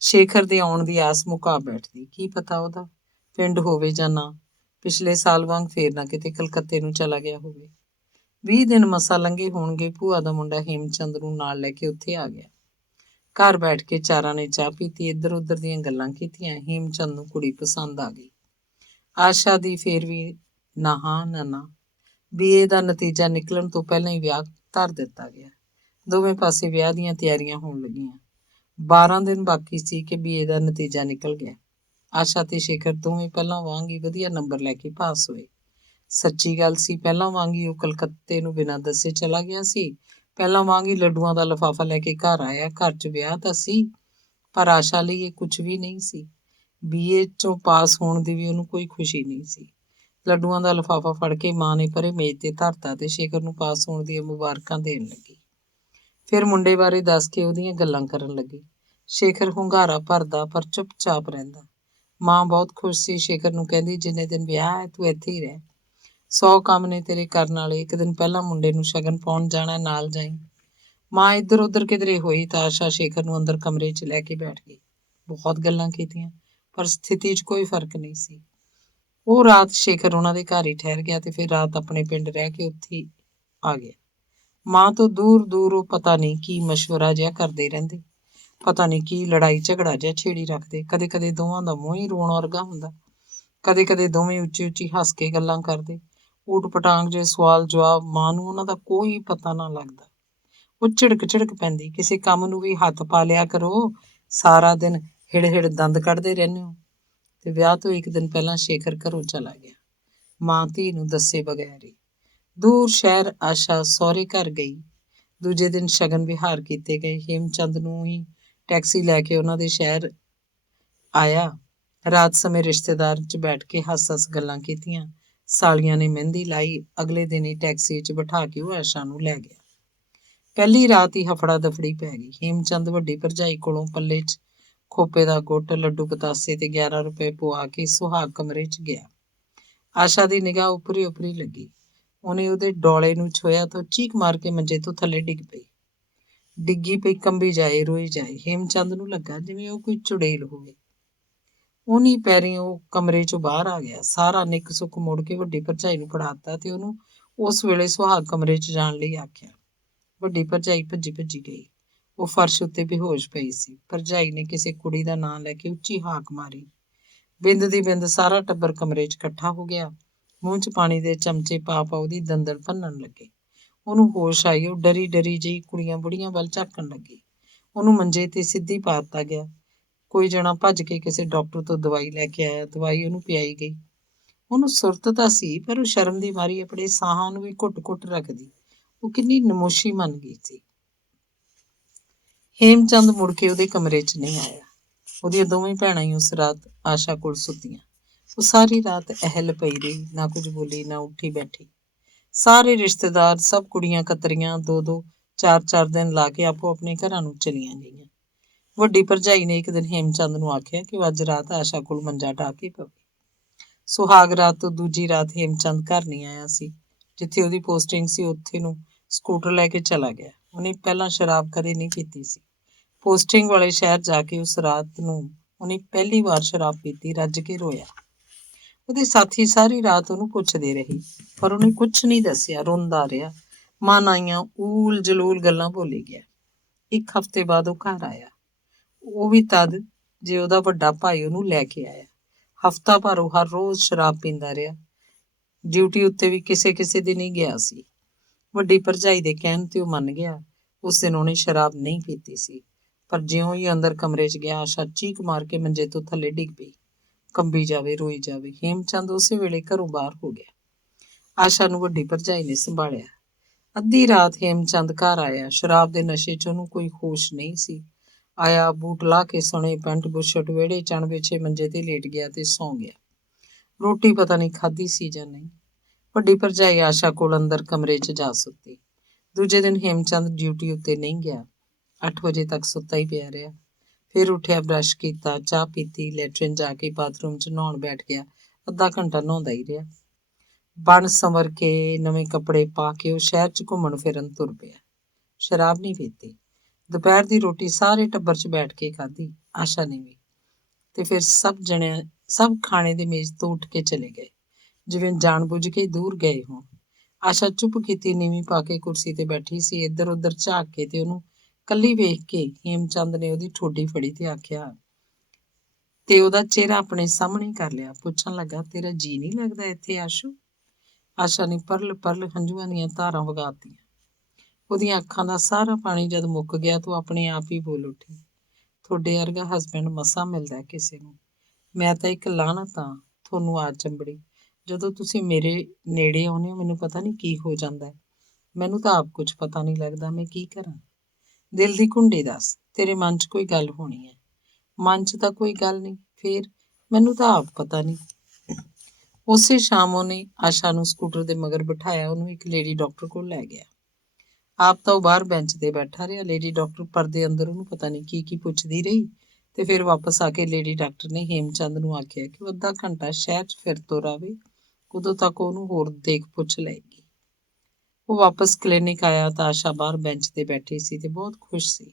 ਸ਼ੇਖਰ ਦੇ ਆਉਣ ਦੀ ਆਸ ਮੁਕਾ ਬੈਠਦੀ। ਕੀ ਪਤਾ ਉਹਦਾ ਪਿੰਡ ਹੋਵੇ ਜਾਂ ਨਾ, ਪਿਛਲੇ ਸਾਲ ਵਾਂਗ ਫੇਰ ਨਾ ਕਿਤੇ ਕਲਕੱਤੇ ਨੂੰ ਚਲਾ ਗਿਆ ਹੋਵੇ। 20 ਦਿਨ ਮਸਾਂ ਲੰਘੇ ਹੋਣਗੇ। ਭੂਆ ਦਾ ਮੁੰਡਾ ਹੇਮਚੰਦ ਨੂੰ ਨਾਲ ਲੈ ਕੇ ਉੱਥੇ ਆ ਗਿਆ। ਘਰ ਬੈਠ ਕੇ ਚਾਰਾਂ ਨੇ ਚਾਹ ਪੀਤੀ, ਇੱਧਰ-ਉੱਧਰ ਦੀਆਂ ਗੱਲਾਂ ਕੀਤੀਆਂ। ਹੇਮਚੰਦ ਨੂੰ ਕੁੜੀ ਪਸੰਦ ਆ ਗਈ। ਆਸ਼ਾ ਦੀ ਫੇਰ ਵੀ ਨਾ। BA ਦਾ ਨਤੀਜਾ ਨਿਕਲਣ ਤੋਂ ਪਹਿਲਾਂ ਹੀ ਵਿਆਹ ਧਰ ਦਿੱਤਾ ਗਿਆ। ਦੋਵੇਂ ਪਾਸੇ ਵਿਆਹ ਦੀਆਂ ਤਿਆਰੀਆਂ ਹੋਣ ਲੱਗੀਆਂ। 12 ਦਿਨ ਬਾਕੀ ਸੀ ਕਿ BA ਦਾ ਨਤੀਜਾ ਨਿਕਲ ਗਿਆ। ਆਸ਼ਾ ਤੇ ਸ਼ੇਖਰ ਦੋਵੇਂ ਪਹਿਲਾਂ ਵਾਂਗ ਹੀ ਵਧੀਆ ਨੰਬਰ ਲੈ ਕੇ ਪਾਸ ਹੋਏ। ਸੱਚੀ ਗੱਲ ਸੀ, ਪਹਿਲਾਂ ਵਾਂਗ ਹੀ ਉਹ ਕਲਕੱਤੇ ਨੂੰ ਬਿਨਾਂ ਦੱਸੇ ਚਲਾ ਗਿਆ ਸੀ। ਪਹਿਲਾਂ ਵਾਂਗ ਹੀ ਲੱਡੂਆਂ ਦਾ ਲਿਫਾਫਾ ਲੈ ਕੇ ਘਰ ਆਇਆ। ਘਰ 'ਚ ਵਿਆਹ ਤਾਂ ਸੀ, ਪਰ ਆਸ਼ਾ ਲਈ ਇਹ ਕੁਝ ਵੀ ਨਹੀਂ ਸੀ। BA 'ਚੋਂ ਪਾਸ ਹੋਣ ਦੀ ਵੀ ਉਹਨੂੰ ਕੋਈ ਖੁਸ਼ੀ ਨਹੀਂ ਸੀ। ਲੱਡੂਆਂ ਦਾ ਲਿਫਾਫਾ ਫੜ ਕੇ ਮਾਂ ਨੇ ਪਰੇ ਮੇਜ਼ ਤੇ ਧਰਤਾ ਤੇ ਸ਼ੇਖਰ ਨੂੰ ਪਾਸ ਹੋਣ ਦੀਆਂ ਮੁਬਾਰਕਾਂ ਦੇਣ ਲੱਗੀ। ਫਿਰ ਮੁੰਡੇ ਬਾਰੇ ਦੱਸ ਕੇ ਉਹਦੀਆਂ ਗੱਲਾਂ ਕਰਨ ਲੱਗੀ। ਸ਼ੇਖਰ ਹੁੰਗਾਰਾ ਭਰਦਾ ਪਰ ਚੁੱਪਚਾਪ ਰਹਿੰਦਾ। ਮਾਂ ਬਹੁਤ ਖੁਸ਼ ਸੀ। ਸ਼ੇਖਰ ਨੂੰ ਕਹਿੰਦੀ, ਜਿੰਨੇ ਦਿਨ ਵਿਆਹ ਹੈ ਤੂੰ ਇੱਥੇ ਹੀ ਰਹਿ। 100 ਕੰਮ ਨੇ ਤੇਰੇ ਕਰਨ ਵਾਲੇ। ਇੱਕ ਦਿਨ ਪਹਿਲਾਂ ਮੁੰਡੇ ਨੂੰ ਸ਼ਗਨ ਪਾਉਣ ਜਾਣਾ, ਨਾਲ ਜਾਈਂ। ਮਾਂ ਇੱਧਰ-ਉੱਧਰ ਕਿਧਰੇ ਹੋਈ ਤਾਂ ਆਸ਼ਾ ਸ਼ੇਖਰ ਨੂੰ ਅੰਦਰ ਕਮਰੇ 'ਚ ਲੈ ਕੇ ਬੈਠ ਗਈ। ਬਹੁਤ ਗੱਲਾਂ ਕੀਤੀਆਂ, ਪਰ ਸਥਿਤੀ 'ਚ ਕੋਈ ਫਰਕ ਨਹੀਂ ਸੀ। ਉਹ ਰਾਤ ਸ਼ੇਖਰ ਉਹਨਾਂ ਦੇ ਘਰ ਹੀ ਠਹਿਰ ਗਿਆ ਤੇ ਫਿਰ ਰਾਤ ਆਪਣੇ ਪਿੰਡ ਰਹਿ ਕੇ ਉੱਥੇ ਹੀ ਆ ਗਿਆ। ਮਾਂ ਤੋਂ ਦੂਰ-ਦੂਰ ਉਹ ਪਤਾ ਨਹੀਂ ਕੀ ਮਸ਼ਵਰਾ ਜਿਹਾ ਕਰਦੇ ਰਹਿੰਦੇ, ਪਤਾ ਨਹੀਂ ਕੀ ਲੜਾਈ ਝਗੜਾ ਜਿਹਾ ਛੇੜੀ ਰੱਖਦੇ। ਕਦੇ-ਕਦੇ ਦੋਵਾਂ ਦਾ ਮੂੰਹ ਹੀ ਰੋਣ ਵਰਗਾ ਹੁੰਦਾ। ਕਦੇ-ਕਦੇ ਦੋਵੇਂ ਉੱਚੀ-ਉੱਚੀ ਹੱਸ ਕੇ ਗੱਲਾਂ ਕਰਦੇ। ਊਟ-ਪਟਾਂਗ ਜਿਹੇ ਸਵਾਲ ਜਵਾਬ। ਮਾਂ ਨੂੰ ਉਹਨਾਂ ਦਾ ਕੋਈ ਪਤਾ ਨਾ ਲੱਗਦਾ। ਉਹ ਝਿੜਕ ਪੈਂਦੀ, ਕਿਸੇ ਕੰਮ ਨੂੰ ਵੀ ਹੱਥ ਪਾ ਲਿਆ ਕਰੋ, ਸਾਰਾ ਦਿਨ ਹਿੜ-ਹਿੜ ਦੰਦ ਕੱਢਦੇ ਰਹਿੰਦੇ ਹੋ। ਤੇ ਵਿਆਹ ਤੋਂ ਇੱਕ ਦਿਨ ਪਹਿਲਾਂ ਸ਼ੇਖਰ ਘਰੋਂ ਚਲਾ ਗਿਆ, ਮਾਂ ਧੀ ਨੂੰ ਦੱਸੇ ਬਗੈਰ ਹੀ। ਦੂਰ ਸ਼ਹਿਰ ਆਸ਼ਾ ਸਹੁਰੇ ਘਰ ਗਈ। ਦੂਜੇ ਦਿਨ ਸ਼ਗਨ ਵਿਹਾਰ ਕੀਤੇ ਗਏ। ਹੇਮਚੰਦ ਨੂੰ ਹੀ ਟੈਕਸੀ ਲੈ ਕੇ ਉਹਨਾਂ ਦੇ ਸ਼ਹਿਰ ਆਇਆ। ਰਾਤ ਸਮੇਂ ਰਿਸ਼ਤੇਦਾਰ 'ਚ ਬੈਠ ਕੇ ਹੱਸ-ਹੱਸ ਗੱਲਾਂ ਕੀਤੀਆਂ। ਸਾਲੀਆਂ ਨੇ ਮਹਿੰਦੀ ਲਾਈ। ਅਗਲੇ ਦਿਨ ਹੀ ਟੈਕਸੀ 'ਚ ਬਿਠਾ ਕੇ ਉਹ ਆਸ਼ਾ ਨੂੰ ਲੈ ਗਿਆ। ਪਹਿਲੀ ਰਾਤ ਹੀ ਹਫੜਾ ਦਫੜੀ ਪੈ ਗਈ। ਹੇਮਚੰਦ ਵੱਡੀ ਭਰਜਾਈ ਕੋਲੋਂ ਪੱਲੇ 'ਚ ਖੋਪੇ ਦਾ ਗੁੱਟ, ਲੱਡੂ ਪਤਾਸੇ ਤੇ 11 ਰੁਪਏ ਪਵਾ ਕੇ ਸੁਹਾਗ ਕਮਰੇ 'ਚ ਗਿਆ। ਆਸ਼ਾ ਦੀ ਨਿਗਾਹ ਉੱਪਰੀ ਲੱਗੀ। ਉਹਨੇ ਉਹਦੇ ਡੋਲੇ ਨੂੰ ਛੋਇਆ ਤਾਂ ਚੀਕ ਮਾਰ ਕੇ ਮੰਜੇ ਤੋਂ ਥੱਲੇ ਡਿੱਗੀ ਪਈ ਕੰਬੀ ਜਾਏ, ਰੋਈ ਜਾਏ। ਹੇਮਚੰਦ ਨੂੰ ਲੱਗਾ ਜਿਵੇਂ ਉਹ ਕੋਈ ਚੁੜੇਲ ਹੋਵੇ। ਉਹਨੀ ਪੈਰੀਂ ਉਹ ਕਮਰੇ 'ਚੋਂ ਬਾਹਰ ਆ ਗਿਆ। ਸਾਰਾ ਨਿੱਕ ਸੁੱਕ ਮੁੜ ਕੇ ਵੱਡੀ ਭਰਜਾਈ ਨੂੰ ਫੜਾਤਾ ਤੇ ਉਹਨੂੰ ਉਸ ਵੇਲੇ ਸੁਹਾਗ ਕਮਰੇ 'ਚ ਜਾਣ ਲਈ ਆਖਿਆ। ਵੱਡੀ ਭਰਜਾਈ ਭੱਜੀ ਗਈ। ਉਹ ਫਰਸ਼ ਉੱਤੇ ਬੇਹੋਸ਼ ਪਈ ਸੀ। ਭਰਜਾਈ ਨੇ ਕਿਸੇ ਕੁੜੀ ਦਾ ਨਾਂ ਲੈ ਕੇ ਉੱਚੀ ਹਾਕ ਮਾਰੀ। ਬਿੰਦ ਦੀ ਬਿੰਦ ਸਾਰਾ ਟੱਬਰ ਕਮਰੇ 'ਚ ਇਕੱਠਾ ਹੋ ਗਿਆ। ਮੂੰਹ 'ਚ ਪਾਣੀ ਦੇ ਚਮਚੇ ਪਾ ਉਹਦੀ ਦੰਦਲ ਭੰਨਣ ਲੱਗੇ। ਉਹਨੂੰ ਹੋਸ਼ ਆਈ। ਉਹ ਡਰੀ ਜਿਹੀ ਕੁੜੀਆਂ ਬੁੜੀਆਂ ਵੱਲ ਝਾਕਣ ਲੱਗੀ। ਉਹਨੂੰ ਮੰਜੇ ਤੇ ਸਿੱਧੀ ਪਾ ਦਿੱਤਾ ਗਿਆ। ਕੋਈ ਜਣਾ ਭੱਜ ਕੇ ਕਿਸੇ ਡਾਕਟਰ ਤੋਂ ਦਵਾਈ ਲੈ ਕੇ ਆਇਆ। ਦਵਾਈ ਉਹਨੂੰ ਪਿਆਈ ਗਈ। ਉਹਨੂੰ ਸੁਰਤ ਤਾਂ ਸੀ, ਪਰ ਉਹ ਸ਼ਰਮ ਦੀ ਮਾਰੀ ਆਪਣੇ ਸਾਹਾਂ ਨੂੰ ਵੀ ਘੁੱਟ ਰੱਖਦੀ। ਉਹ ਕਿੰਨੀ ਨਮੋਸ਼ੀ ਮੰਨ ਗਈ ਸੀ। ਹੇਮਚੰਦ ਮੁੜ ਕੇ ਉਹਦੇ ਕਮਰੇ 'ਚ ਨਹੀਂ ਆਇਆ। ਉਹਦੀਆਂ ਦੋਵੇਂ ਭੈਣਾਂ ਹੀ ਉਸ ਰਾਤ ਆਸ਼ਾ ਕੋਲ ਸੁੱਤੀਆਂ। ਉਹ ਸਾਰੀ ਰਾਤ ਅਹਿਲ ਪਈ ਰਹੀ, ਨਾ ਕੁਝ ਬੋਲੀ, ਨਾ ਉੱਠੀ ਬੈਠੀ। ਸਾਰੇ ਰਿਸ਼ਤੇਦਾਰ, ਸਭ ਕੁੜੀਆਂ ਕਤਰੀਆਂ 2-2, 4-4 ਦਿਨ ਲਾ ਕੇ ਆਪੋ ਆਪਣੇ ਘਰਾਂ ਨੂੰ ਚਲੀਆਂ ਗਈਆਂ। ਵੱਡੀ ਭਰਜਾਈ ਨੇ ਇੱਕ ਦਿਨ ਹੇਮਚੰਦ ਨੂੰ ਆਖਿਆ ਕਿ ਅੱਜ ਰਾਤ ਆਸ਼ਾ ਕੋਲ ਮੰਜਾ ਢਾ ਕੇ ਪਵੇ। ਸੁਹਾਗ ਰਾਤ ਤੋਂ ਦੂਜੀ ਰਾਤ ਹੇਮਚੰਦ ਘਰ ਨਹੀਂ ਆਇਆ ਸੀ। ਜਿੱਥੇ ਉਹਦੀ ਪੋਸਟਿੰਗ ਸੀ ਉੱਥੇ ਨੂੰ ਸਕੂਟਰ ਲੈ ਕੇ ਚਲਾ ਗਿਆ। ਉਹਨੇ ਪਹਿਲਾਂ ਸ਼ਰਾਬ ਕਦੇ ਨਹੀਂ ਪੀਤੀ ਸੀ। ਪੋਸਟਿੰਗ ਵਾਲੇ ਸ਼ਹਿਰ ਜਾ ਕੇ ਉਸ ਰਾਤ ਨੂੰ ਉਹਨੇ ਪਹਿਲੀ ਵਾਰ ਸ਼ਰਾਬ ਪੀਤੀ। ਰੱਜ ਕੇ ਰੋਇਆ। ਉਹਦੇ ਸਾਥੀ ਸਾਰੀ ਰਾਤ ਉਹਨੂੰ ਪੁੱਛਦੇ ਰਹੇ, ਪਰ ਉਹਨੇ ਕੁਝ ਨਹੀਂ ਦੱਸਿਆ। ਰੋਂਦਾ ਰਿਹਾ। ਮਨ ਆਈਆਂ ਊਲ ਜਲੂਲ ਗੱਲਾਂ ਬੋਲੀ ਗਿਆ। ਇੱਕ ਹਫ਼ਤੇ ਬਾਅਦ ਉਹ ਘਰ ਆਇਆ। ਉਹ ਵੀ ਤਦ ਜੇ ਉਹਦਾ ਵੱਡਾ ਭਾਈ ਉਹਨੂੰ ਲੈ ਕੇ ਆਇਆ। ਹਫ਼ਤਾ ਭਰ ਉਹ ਹਰ ਰੋਜ਼ ਸ਼ਰਾਬ ਪੀਂਦਾ ਰਿਹਾ। ਡਿਊਟੀ ਉੱਤੇ ਵੀ ਕਿਸੇ ਦਿਨ ਹੀ ਗਿਆ ਸੀ। ਵੱਡੀ ਭਰਜਾਈ ਦੇ ਕਹਿਣ ਤੇ ਉਹ ਮੰਨ ਗਿਆ। ਉਸ ਦਿਨ ਉਹਨੇ ਸ਼ਰਾਬ ਨਹੀਂ ਪੀਤੀ ਸੀ। ਪਰ ਜਿਉਂ ਹੀ ਅੰਦਰ ਕਮਰੇ 'ਚ ਗਿਆ, ਆਸ਼ਾ ਚੀਕ ਮਾਰ ਕੇ ਮੰਜੇ ਤੋਂ ਥੱਲੇ ਡਿੱਗ ਪਈ। ਕੰਬੀ ਜਾਵੇ, ਰੋਈ ਜਾਵੇ। ਹੇਮਚੰਦ ਉਸੇ ਵੇਲੇ ਘਰੋਂ ਬਾਹਰ ਹੋ ਗਿਆ। ਆਸ਼ਾ ਨੂੰ ਵੱਡੀ ਭਰਜਾਈ ਨੇ ਸੰਭਾਲਿਆ। ਅੱਧੀ ਰਾਤ ਹੇਮਚੰਦ ਘਰ ਆਇਆ। ਸ਼ਰਾਬ ਦੇ ਨਸ਼ੇ 'ਚ ਉਹਨੂੰ ਕੋਈ ਹੋਸ਼ ਨਹੀਂ ਸੀ। ਆਇਆ, ਬੂਟ ਲਾ ਕੇ ਸੁਣੇ, ਪੈਂਟ ਬੁਸ਼ਟ ਵਿਹੜੇ ਚਣ ਵਿਛੇ ਮੰਜੇ ਤੇ ਲੇਟ ਗਿਆ ਤੇ ਸੌਂ ਗਿਆ। ਰੋਟੀ ਪਤਾ ਨਹੀਂ ਖਾਧੀ ਸੀ ਜਾਂ ਨਹੀਂ। ਵੱਡੀ ਭਰਜਾਈ ਆਸ਼ਾ ਕੋਲ ਅੰਦਰ ਕਮਰੇ 'ਚ ਜਾ ਸੁੱਤੀ। ਦੂਜੇ ਦਿਨ ਹੇਮਚੰਦ ਡਿਊਟੀ ਉੱਤੇ ਨਹੀਂ ਗਿਆ। 8 ਵਜੇ ਤੱਕ ਸੁੱਤਾ ਹੀ ਪਿਆ ਰਿਹਾ। ਫਿਰ ਉੱਠਿਆ, ਬਰੱਸ਼ ਕੀਤਾ, ਚਾਹ ਪੀਤੀ, ਲੈਟਰਿਨ ਜਾ ਕੇ ਬਾਥਰੂਮ 'ਚ ਨਹਾਉਣ ਬੈਠ ਗਿਆ। ਅੱਧਾ ਘੰਟਾ ਨਹਾਉਂਦਾ ਹੀ ਰਿਹਾ। ਬਣ ਸੰਵਰ ਕੇ ਨਵੇਂ ਕੱਪੜੇ ਪਾ ਕੇ ਉਹ ਸ਼ਹਿਰ 'ਚ ਘੁੰਮਣ ਫਿਰਨ ਤੁਰ ਪਿਆ। ਸ਼ਰਾਬ ਨਹੀਂ ਪੀਤੀ। ਦੁਪਹਿਰ ਦੀ ਰੋਟੀ ਸਾਰੇ ਟੱਬਰ 'ਚ ਬੈਠ ਕੇ ਖਾਧੀ, ਆਸ਼ਾ ਨੇ ਵੀ। ਤੇ ਫਿਰ ਸਭ ਖਾਣੇ ਦੇ ਮੇਜ਼ ਤੋਂ ਉੱਠ ਕੇ ਚਲੇ ਗਏ, ਜਿਵੇਂ ਜਾਣਬੁੱਝ ਕੇ ਦੂਰ ਗਏ ਹੋਣ। ਆਸ਼ਾ ਚੁੱਪ ਕੀਤੀ ਨੀਵੀਂ ਪਾ ਕੇ ਕੁਰਸੀ ਤੇ ਬੈਠੀ ਸੀ। ਇੱਧਰ ਉੱਧਰ ਝਾਕ ਕੇ ਤੇ ਉਹਨੂੰ ਕੱਲੀ ਵੇਖ ਕੇ ਹੇਮਚੰਦ ਨੇ ਉਹਦੀ ਠੋਡੀ ਫੜੀ ਤੇ ਆਖਿਆ, ਤੇ ਉਹਦਾ ਚਿਹਰਾ ਆਪਣੇ ਸਾਹਮਣੇ ਕਰ ਲਿਆ। ਪੁੱਛਣ ਲੱਗਾ, ਤੇਰਾ ਜੀ ਨਹੀਂ ਲੱਗਦਾ ਇੱਥੇ ਆਸ਼ੂ? ਆਸ਼ਾ ਨੇ ਪਰਲ ਪਰਲ ਹੰਝੂਆਂ ਦੀਆਂ ਧਾਰਾਂ ਵਗਾਤੀਆਂ। ਉਹਦੀਆਂ ਅੱਖਾਂ ਦਾ ਸਾਰਾ ਪਾਣੀ ਜਦ ਮੁੱਕ ਗਿਆ ਤਾਂ ਆਪਣੇ ਆਪ ਹੀ ਬੋਲ ਉੱਠੀ, ਤੁਹਾਡੇ ਵਰਗਾ ਹਸਬੈਂਡ ਮਸਾਂ ਮਿਲਦਾ ਕਿਸੇ ਨੂੰ। ਮੈਂ ਤਾਂ ਇੱਕ ਲਾਹਨਤ ਹਾਂ, ਤੁਹਾਨੂੰ ਆ ਚੰਬੜੀ। ਜਦੋਂ ਤੁਸੀਂ ਮੇਰੇ ਨੇੜੇ ਆਉਂਦੇ ਹੋ ਮੈਨੂੰ ਪਤਾ ਨਹੀਂ ਕੀ ਹੋ ਜਾਂਦਾ। ਮੈਨੂੰ ਤਾਂ ਆਪ ਕੁਝ ਪਤਾ ਨਹੀਂ ਲੱਗਦਾ, ਮੈਂ ਕੀ ਕਰਾਂ। ਦਿਲ ਦੀ ਘੁੰਡੀ ਦੱਸ, ਤੇਰੇ ਮਨ 'ਚ ਕੋਈ ਗੱਲ ਹੋਣੀ ਹੈ। ਮਨ 'ਚ ਤਾਂ ਕੋਈ ਗੱਲ ਨਹੀਂ, ਫੇਰ ਮੈਨੂੰ ਤਾਂ ਆਪ ਪਤਾ ਨਹੀਂ। ਉਸੇ ਸ਼ਾਮ ਉਹਨੇ ਆਸ਼ਾ ਨੂੰ ਸਕੂਟਰ ਦੇ ਮਗਰ ਬਿਠਾਇਆ, ਉਹਨੂੰ ਇੱਕ ਲੇਡੀ ਡਾਕਟਰ ਕੋਲ ਲੈ ਗਿਆ। ਆਪ ਤਾਂ ਉਹ ਬਾਹਰ ਬੈਂਚ ਤੇ ਬੈਠਾ ਰਿਹਾ। ਲੇਡੀ ਡਾਕਟਰ ਪਰਦੇ ਅੰਦਰ ਉਹਨੂੰ ਪਤਾ ਨਹੀਂ ਕੀ ਪੁੱਛਦੀ ਰਹੀ ਤੇ ਫਿਰ ਵਾਪਸ ਆ ਕੇ ਲੇਡੀ ਡਾਕਟਰ ਨੇ ਹੇਮਚੰਦ ਨੂੰ ਆਖਿਆ ਕਿ ਉਹ ਅੱਧਾ ਘੰਟਾ ਸ਼ਹਿਰ 'ਚ ਫਿਰ ਤੁਰ ਆਵੇ, ਉਦੋਂ ਤੱਕ ਉਹਨੂੰ ਹੋਰ ਦੇਖ ਪੁੱਛ ਲਏਗੀ। ਉਹ ਵਾਪਸ ਕਲੀਨਿਕ ਆਇਆ ਤਾਂ ਆਸ਼ਾ ਬਾਹਰ ਬੈਂਚ ਤੇ ਬੈਠੀ ਸੀ ਤੇ ਬਹੁਤ ਖੁਸ਼ ਸੀ।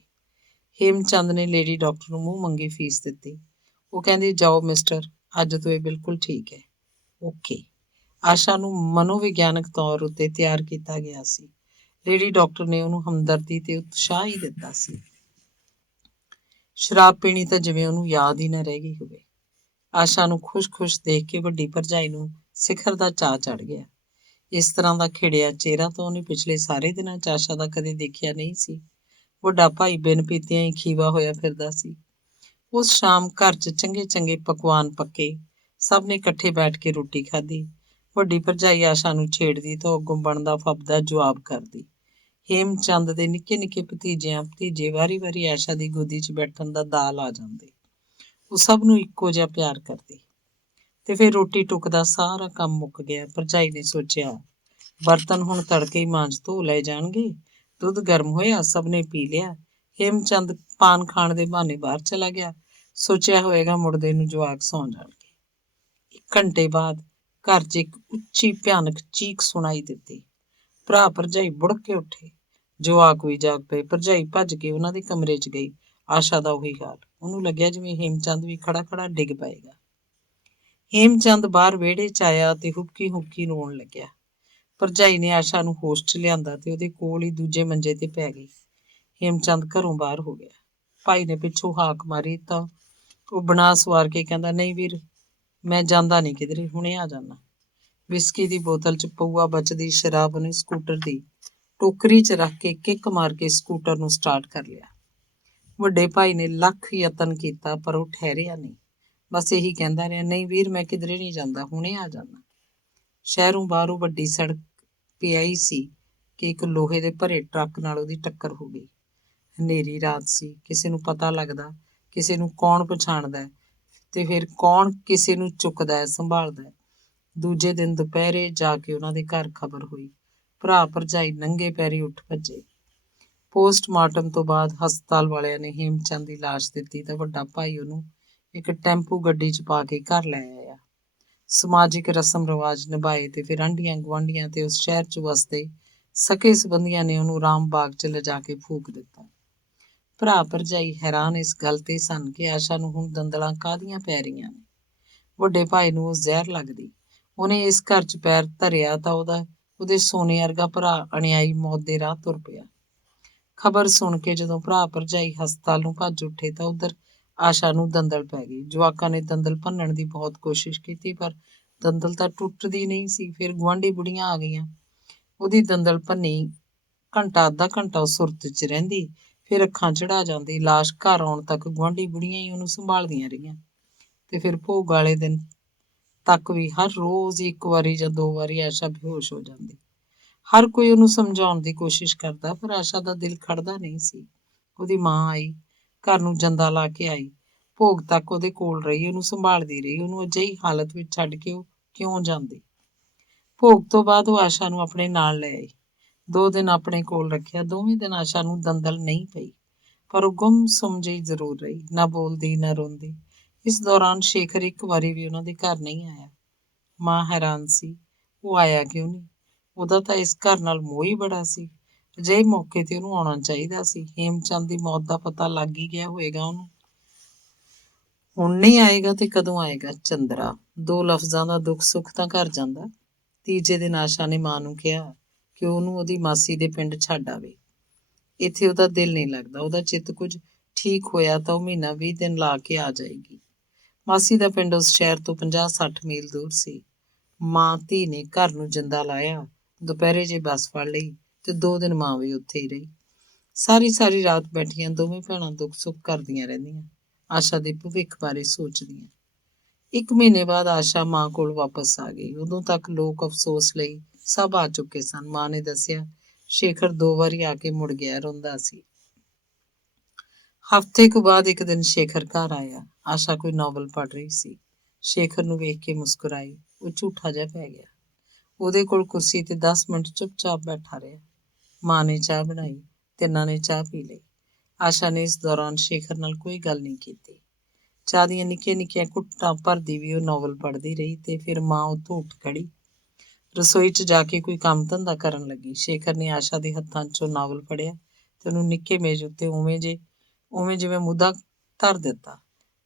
ਹੇਮਚੰਦ ਨੇ ਲੇਡੀ ਡਾਕਟਰ ਨੂੰ ਮੂੰਹ ਮੰਗੀ ਫੀਸ ਦਿੱਤੀ। ਉਹ ਕਹਿੰਦੀ, ਜਾਓ ਮਿਸਟਰ, ਅੱਜ ਤੋਂ ਇਹ ਬਿਲਕੁਲ ਠੀਕ ਹੈ। ਓਕੇ। ਆਸ਼ਾ ਨੂੰ ਮਨੋਵਿਗਿਆਨਕ ਤੌਰ ਉੱਤੇ ਤਿਆਰ ਕੀਤਾ ਗਿਆ ਸੀ। ਲੇਡੀ ਡਾਕਟਰ ਨੇ ਉਹਨੂੰ ਹਮਦਰਦੀ ਤੇ ਉਤਸ਼ਾਹ ਹੀ ਦਿੱਤਾ ਸੀ। ਸ਼ਰਾਬ ਪੀਣੀ ਤਾਂ ਜਿਵੇਂ ਉਹਨੂੰ ਯਾਦ ਹੀ ਨਾ ਰਹਿ ਗਈ ਹੋਵੇ। ਆਸ਼ਾ ਨੂੰ ਖੁਸ਼-ਖੁਸ਼ ਦੇਖ ਕੇ ਵੱਡੀ ਭਰਜਾਈ ਨੂੰ ਸਿਖਰ ਦਾ ਚਾਅ ਚੜ੍ਹ ਗਿਆ। ਇਸ ਤਰ੍ਹਾਂ ਦਾ ਖਿੜਿਆ ਚਿਹਰਾ ਤਾਂ ਉਹਨੇ ਪਿਛਲੇ ਸਾਰੇ ਦਿਨਾਂ 'ਚ ਆਸ਼ਾ ਦਾ ਕਦੇ ਦੇਖਿਆ ਨਹੀਂ ਸੀ। ਵੱਡਾ ਭਾਈ ਬਿਨ ਪੀਤਿਆਂ ਹੀ ਖੀਵਾ ਹੋਇਆ ਫਿਰਦਾ ਸੀ। ਉਸ ਸ਼ਾਮ ਘਰ 'ਚ ਚੰਗੇ-ਚੰਗੇ ਪਕਵਾਨ ਪੱਕੇ। ਸਭ ਨੇ ਇਕੱਠੇ ਬੈਠ ਕੇ ਰੋਟੀ ਖਾਧੀ। ਵੱਡੀ ਭਰਜਾਈ ਆਸ਼ਾ ਨੂੰ ਛੇੜਦੀ ਤਾਂ ਅੱਗੋਂ ਬਣਦਾ ਫੱਬਦਾ ਜਵਾਬ ਕਰਦੀ। ਹੇਮਚੰਦ ਦੇ ਨਿੱਕੇ-ਨਿੱਕੇ ਭਤੀਜੇ ਵਾਰੀ-ਵਾਰੀ ਆਸ਼ਾ ਦੀ ਗੋਦੀ 'ਚ ਬੈਠਣ ਦਾ ਦਾਅ ਲਾ ਜਾਂਦੇ। ਉਹ ਸਭ ਨੂੰ ਇੱਕੋ ਜਿਹਾ ਪਿਆਰ ਕਰਦੀ। ਤੇ ਫਿਰ ਰੋਟੀ ਟੁੱਕ ਦਾ ਸਾਰਾ ਕੰਮ ਮੁੱਕ ਗਿਆ। ਭਰਜਾਈ ਨੇ ਸੋਚਿਆ, ਬਰਤਨ ਹੁਣ ਤੜਕੇ ਹੀ ਮਾਂਜ ਧੋ ਲਏ ਜਾਣਗੇ। ਦੁੱਧ ਗਰਮ ਹੋਇਆ, ਸਭ ਨੇ ਪੀ ਲਿਆ। ਹੇਮਚੰਦ ਪਾਨ ਖਾਣ ਦੇ ਬਹਾਨੇ ਬਾਹਰ ਚਲਾ ਗਿਆ। ਸੋਚਿਆ ਹੋਏਗਾ ਮੁੜਦੇ ਨੂੰ ਜਵਾਕ ਸੌਂ ਜਾਣਗੇ। 1 ਘੰਟੇ ਬਾਅਦ ਘਰ 'ਚ ਇੱਕ ਉੱਚੀ ਭਿਆਨਕ ਚੀਕ ਸੁਣਾਈ ਦਿੱਤੀ। ਭਰਾ ਭਰਜਾਈ ਬੁੜਕ ਕੇ ਉੱਠੇ। ਜਵਾਕ ਵੀ ਜਾਗ ਪਏ। ਭਰਜਾਈ ਭੱਜ ਕੇ ਉਹਨਾਂ ਦੇ ਕਮਰੇ 'ਚ ਗਈ। ਆਸ਼ਾ ਦਾ ਉਹੀ ਹਾਲ। ਉਹਨੂੰ ਲੱਗਿਆ ਜਿਵੇਂ ਹੇਮਚੰਦ ਵੀ ਖੜਾ ਡਿੱਗ ਪਏਗਾ। ਹੇਮਚੰਦ ਬਾਹਰ ਵਿਹੜੇ 'ਚ ਆਇਆ ਤੇ ਹੁਬਕੀ ਰੋਣ ਲੱਗਿਆ। ਭਰਜਾਈ ਨੇ ਆਸ਼ਾ ਨੂੰ ਹੋਸ਼ 'ਚ ਲਿਆਂਦਾ ਤੇ ਉਹਦੇ ਕੋਲ ਹੀ ਦੂਜੇ ਮੰਜੇ ਤੇ ਪੈ ਗਈ। ਹੇਮਚੰਦ ਘਰੋਂ ਬਾਹਰ ਹੋ ਗਿਆ। ਭਾਈ ਨੇ ਪਿੱਛੋਂ ਹਾਕ ਮਾਰੀ ਤਾਂ ਉਹ ਬਣਾ ਸਵਾਰ ਕੇ ਕਹਿੰਦਾ, ਨਹੀਂ ਵੀਰ, ਮੈਂ ਜਾਂਦਾ ਨਹੀਂ ਕਿਧਰੇ, ਹੁਣੇ ਆ ਜਾਣਾ। ਵਿਸਕੀ ਦੀ ਬੋਤਲ 'ਚ ਪਊਆ ਬਚਦੀ ਸ਼ਰਾਬ ਉਹਨੇ ਸਕੂਟਰ ਦੀ ਟੋਕਰੀ 'ਚ ਰੱਖ ਕੇ ਕਿੱਕ ਮਾਰ ਕੇ ਸਕੂਟਰ ਨੂੰ ਸਟਾਰਟ ਕਰ ਲਿਆ। ਵੱਡੇ ਭਾਈ ਨੇ ਲੱਖ ਯਤਨ ਕੀਤਾ ਪਰ ਉਹ ਠਹਿਰਿਆ ਨਹੀਂ। ਬਸ ਇਹੀ ਕਹਿੰਦਾ ਰਿਹਾ, ਨਹੀਂ ਵੀਰ, ਮੈਂ ਕਿਧਰੇ ਨਹੀਂ ਜਾਂਦਾ, ਹੁਣੇ ਆ ਜਾਣਾ। ਸ਼ਹਿਰੋਂ ਬਾਹਰੋਂ ਵੱਡੀ ਸੜਕ ਪਿਆਈ ਸੀ ਕਿ ਇੱਕ ਲੋਹੇ ਦੇ ਭਰੇ ਟਰੱਕ ਨਾਲ ਉਹਦੀ ਟੱਕਰ ਹੋ ਗਈ। ਹਨੇਰੀ ਰਾਤ ਸੀ। ਕਿਸੇ ਨੂੰ ਪਤਾ ਲੱਗਦਾ, ਕਿਸੇ ਨੂੰ ਕੌਣ ਪਛਾਣਦਾ ਤੇ ਫਿਰ ਕੌਣ ਕਿਸੇ ਨੂੰ ਚੁੱਕਦਾ ਸੰਭਾਲਦਾ। ਦੂਜੇ ਦਿਨ ਦੁਪਹਿਰੇ ਜਾ ਕੇ ਉਹਨਾਂ ਦੇ ਘਰ ਖਬਰ ਹੋਈ। ਭਰਾ ਭਰਜਾਈ ਨੰਗੇ ਪੈਰੀ ਉੱਠ ਭੱਜੇ। ਪੋਸਟਮਾਰਟਮ ਤੋਂ ਬਾਅਦ ਹਸਪਤਾਲ ਵਾਲਿਆਂ ਨੇ ਹੇਮਚੰਦ ਦੀ ਲਾਸ਼ ਦਿੱਤੀ ਤਾਂ ਵੱਡਾ ਭਾਈ ਉਹਨੂੰ ਇੱਕ ਟੈਂਪੂ ਗੱਡੀ 'ਚ ਪਾ ਕੇ ਘਰ ਲੈ ਆਇਆ। ਸਮਾਜਿਕ ਰਸਮ ਰਿਵਾਜ ਨਿਭਾਏ ਤੇ ਫਿਰ ਆਂਢੀਆਂ ਗੁਆਂਢੀਆਂ ਤੇ ਉਸ ਸ਼ਹਿਰ 'ਚ ਵਸਦੇ ਸਕੇ ਸੰਬੰਧੀਆਂ ਨੇ ਉਹਨੂੰ ਰਾਮ ਬਾਗ 'ਚ ਲਿਜਾ ਕੇ ਫੂਕ ਦਿੱਤਾ। ਭਰਾ ਭਰਜਾਈ ਹੈਰਾਨ ਇਸ ਗੱਲ ਤੇ ਸਨ ਕਿ ਆਸ਼ਾ ਨੂੰ ਹੁਣ ਦੰਦਲਾਂ ਕਾਹਦੀਆਂ ਪੈ ਰਹੀਆਂ ਨੇ। ਵੱਡੇ ਭਾਈ ਨੂੰ ਉਹ ਜ਼ਹਿਰ ਲੱਗਦੀ। ਉਹਨੇ ਇਸ ਘਰ 'ਚ ਪੈਰ ਧਰਿਆ ਤਾਂ ਉਹਦੇ ਸੋਨੇ ਵਰਗਾ ਭਰਾ ਅਣਿਆਈ ਮੌਤ ਦੇ ਰਾਹ ਤੁਰ ਪਿਆ। ਖਬਰ ਸੁਣ ਕੇ ਜਦੋਂ ਭਰਾ ਭਰਜਾਈ ਹਸਪਤਾਲ ਨੂੰ ਭੱਜ ਉੱਠੇ ਤਾਂ ਉਧਰ ਆਸ਼ਾ ਨੂੰ ਦੰਦਲ ਪੈ ਗਈ। ਜਵਾਕਾਂ ਨੇ ਦੰਦਲ ਭੰਨਣ ਦੀ ਬਹੁਤ ਕੋਸ਼ਿਸ਼ ਕੀਤੀ ਪਰ ਦੰਦਲ ਤਾਂ ਟੁੱਟਦੀ ਨਹੀਂ ਸੀ। ਫਿਰ ਗੁਆਂਢੀ ਬੁੜੀਆਂ ਆ ਗਈਆਂ। ਉਹਦੀ ਦੰਦਲ ਭੰਨੀ ਅੱਧਾ ਘੰਟਾ ਉਹ ਸੁਰਤ 'ਚ ਰਹਿੰਦੀ, ਫਿਰ ਅੱਖਾਂ ਚੜਾ ਜਾਂਦੀ। ਲਾਸ਼ ਘਰ ਆਉਣ ਤੱਕ ਗੁਆਂਢੀ ਬੁੜੀਆਂ ਹੀ ਉਹਨੂੰ ਸੰਭਾਲਦੀਆਂ ਰਹੀਆਂ ਤੇ ਫਿਰ ਭੋਗ ਵਾਲੇ ਦਿਨ ਤੱਕ ਵੀ ਹਰ ਰੋਜ਼ ਇੱਕ ਵਾਰੀ ਜਾਂ ਦੋ ਵਾਰੀ ਆਸ਼ਾ ਬੇਹੋਸ਼ ਹੋ ਜਾਂਦੀ। ਹਰ ਕੋਈ ਉਹਨੂੰ ਸਮਝਾਉਣ ਦੀ ਕੋਸ਼ਿਸ਼ ਕਰਦਾ, ਪਰ ਆਸ਼ਾ ਦਾ ਦਿਲ ਖੜਦਾ ਨਹੀਂ ਸੀ। ਉਹਦੀ ਮਾਂ ਆਈ, ਘਰ ਨੂੰ ਜੰਦਾ ਲਾ ਕੇ ਆਈ, ਭੋਗ ਤੱਕ ਉਹਦੇ ਕੋਲ ਰਹੀ, ਉਹਨੂੰ ਸੰਭਾਲਦੀ ਰਹੀ। ਉਹਨੂੰ ਅਜਿਹੀ ਹਾਲਤ ਵਿੱਚ ਛੱਡ ਕੇ ਉਹ ਕਿਉਂ ਜਾਂਦੀ? ਭੋਗ ਤੋਂ ਬਾਅਦ ਉਹ ਆਸ਼ਾ ਨੂੰ ਆਪਣੇ ਨਾਲ ਲੈ ਆਈ। 2 ਦਿਨ ਆਪਣੇ ਕੋਲ ਰੱਖਿਆ। ਦੋਵੇਂ ਦਿਨ ਆਸ਼ਾ ਨੂੰ ਦੰਦਲ ਨਹੀਂ ਪਈ, ਪਰ ਉਹ ਗੁੰਮਸੁੰਮ ਜਿਹੀ ਜ਼ਰੂਰ ਰਹੀ, ਨਾ ਬੋਲਦੀ ਨਾ ਰੋਂਦੀ। ਇਸ ਦੌਰਾਨ ਸ਼ੇਖਰ ਇੱਕ ਵਾਰੀ ਵੀ ਉਹਨਾਂ ਦੇ ਘਰ ਨਹੀਂ ਆਇਆ। ਮਾਂ ਹੈਰਾਨ ਸੀ, ਉਹ ਆਇਆ ਕਿਉਂ ਨਹੀਂ? ਉਹਦਾ ਤਾਂ ਇਸ ਘਰ ਨਾਲ ਮੋਹ ਹੀ ਬੜਾ ਸੀ। ਅਜਿਹੇ ਮੌਕੇ ਤੇ ਉਹਨੂੰ ਆਉਣਾ ਚਾਹੀਦਾ ਸੀ। ਹੇਮਚੰਦ ਦੀ ਮੌਤ ਦਾ ਪਤਾ ਲੱਗ ਹੀ ਗਿਆ ਹੋਏਗਾ ਉਹਨੂੰ। ਹੁਣ ਨਹੀਂ ਆਏਗਾ ਤੇ ਕਦੋਂ ਆਏਗਾ? ਚੰਦਰਾ। 2 ਲਫ਼ਜ਼ਾਂ ਦਾ ਦੁੱਖ ਸੁੱਖ ਤਾਂ ਘਰ ਜਾਂਦਾ। ਤੀਜੇ ਦਿਨ ਆਸ਼ਾ ਨੇ ਮਾਂ ਨੂੰ ਕਿਹਾ ਕਿ ਉਹਨੂੰ ਉਹਦੀ ਮਾਸੀ ਦੇ ਪਿੰਡ ਛੱਡ ਆਵੇ। ਇੱਥੇ ਉਹਦਾ ਦਿਲ ਨਹੀਂ ਲੱਗਦਾ। ਉਹਦਾ ਚਿੱਤ ਕੁਝ ਠੀਕ ਹੋਇਆ ਤਾਂ ਉਹ ਮਹੀਨਾ 20 ਦਿਨ ਲਾ ਕੇ ਆ ਜਾਏਗੀ। ਮਾਸੀ ਦਾ ਪਿੰਡ ਉਸ ਸ਼ਹਿਰ ਤੋਂ 50-60 ਮੀਲ ਦੂਰ ਸੀ। ਮਾਂ ਧੀ ਨੇ ਘਰ ਨੂੰ ਜਿੰਦਾ ਲਾਇਆ। ਦੁਪਹਿਰੇ ਜੇ ਬੱਸ ਫੜ ਲਈ ਤੇ 2 ਦਿਨ ਮਾਂ ਵੀ ਉੱਥੇ ਹੀ ਰਹੀ। ਸਾਰੀ ਰਾਤ ਬੈਠੀਆਂ ਦੋਵੇਂ ਭੈਣਾਂ ਦੁੱਖ ਸੁੱਖ ਕਰਦੀਆਂ ਰਹਿੰਦੀਆਂ, ਆਸ਼ਾ ਦੇ ਭਵਿੱਖ ਬਾਰੇ ਸੋਚਦੀਆਂ। 1 ਮਹੀਨੇ ਬਾਅਦ ਆਸ਼ਾ ਮਾਂ ਕੋਲ ਵਾਪਸ ਆ ਗਈ। ਉਦੋਂ ਤੱਕ ਲੋਕ ਅਫਸੋਸ ਲਈ ਸਭ ਆ ਚੁੱਕੇ ਸਨ। ਮਾਂ ਨੇ ਦੱਸਿਆ, ਸ਼ੇਖਰ 2 ਵਾਰੀ ਆ ਕੇ ਮੁੜ ਗਿਆ, ਰੋਂਦਾ ਸੀ। ਹਫ਼ਤੇ ਕੁ ਬਾਅਦ ਇੱਕ ਦਿਨ ਸ਼ੇਖਰ ਘਰ ਆਇਆ। ਆਸ਼ਾ ਕੋਈ ਨਾਵਲ ਪੜ੍ਹ ਰਹੀ ਸੀ। ਸ਼ੇਖਰ ਨੂੰ ਵੇਖ ਕੇ ਮੁਸਕਰਾਈ। ਉਹ ਝੂਠਾ ਜਿਹਾ ਪੈ ਗਿਆ। ਉਹਦੇ ਕੋਲ ਕੁਰਸੀ ਤੇ 10 ਮਿੰਟ ਚੁੱਪਚਾਪ ਬੈਠਾ ਰਿਹਾ। ਮਾਂ ਨੇ ਚਾਹ ਬਣਾਈ, ਤਿੰਨਾਂ ਨੇ ਚਾਹ ਪੀ ਲਈ। ਆਸ਼ਾ ਨੇ ਇਸ ਦੌਰਾਨ ਸ਼ੇਖਰ ਨਾਲ ਕੋਈ ਗੱਲ ਨਹੀਂ ਕੀਤੀ। ਚਾਹ ਦੀਆਂ ਨਿੱਕੀਆਂ ਘੁੱਟਾਂ ਭਰਦੀ ਵੀ ਉਹ ਨਾਵਲ ਪੜ੍ਹਦੀ ਰਹੀ ਤੇ ਫਿਰ ਮਾਂ ਉੱਥੋਂ ਉੱਠ ਖੜੀ, ਰਸੋਈ 'ਚ ਜਾ ਕੇ ਕੋਈ ਕੰਮ ਧੰਦਾ ਕਰਨ ਲੱਗੀ। ਸ਼ੇਖਰ ਨੇ ਆਸ਼ਾ ਦੇ ਹੱਥਾਂ 'ਚੋਂ ਨਾਵਲ ਫੜਿਆ ਤੇ ਉਹਨੂੰ ਨਿੱਕੇ ਮੇਜ਼ ਉੱਤੇ ਉਵੇਂ ਜਿਵੇਂ ਮੁੱਦਾ ਧਰ ਦਿੱਤਾ।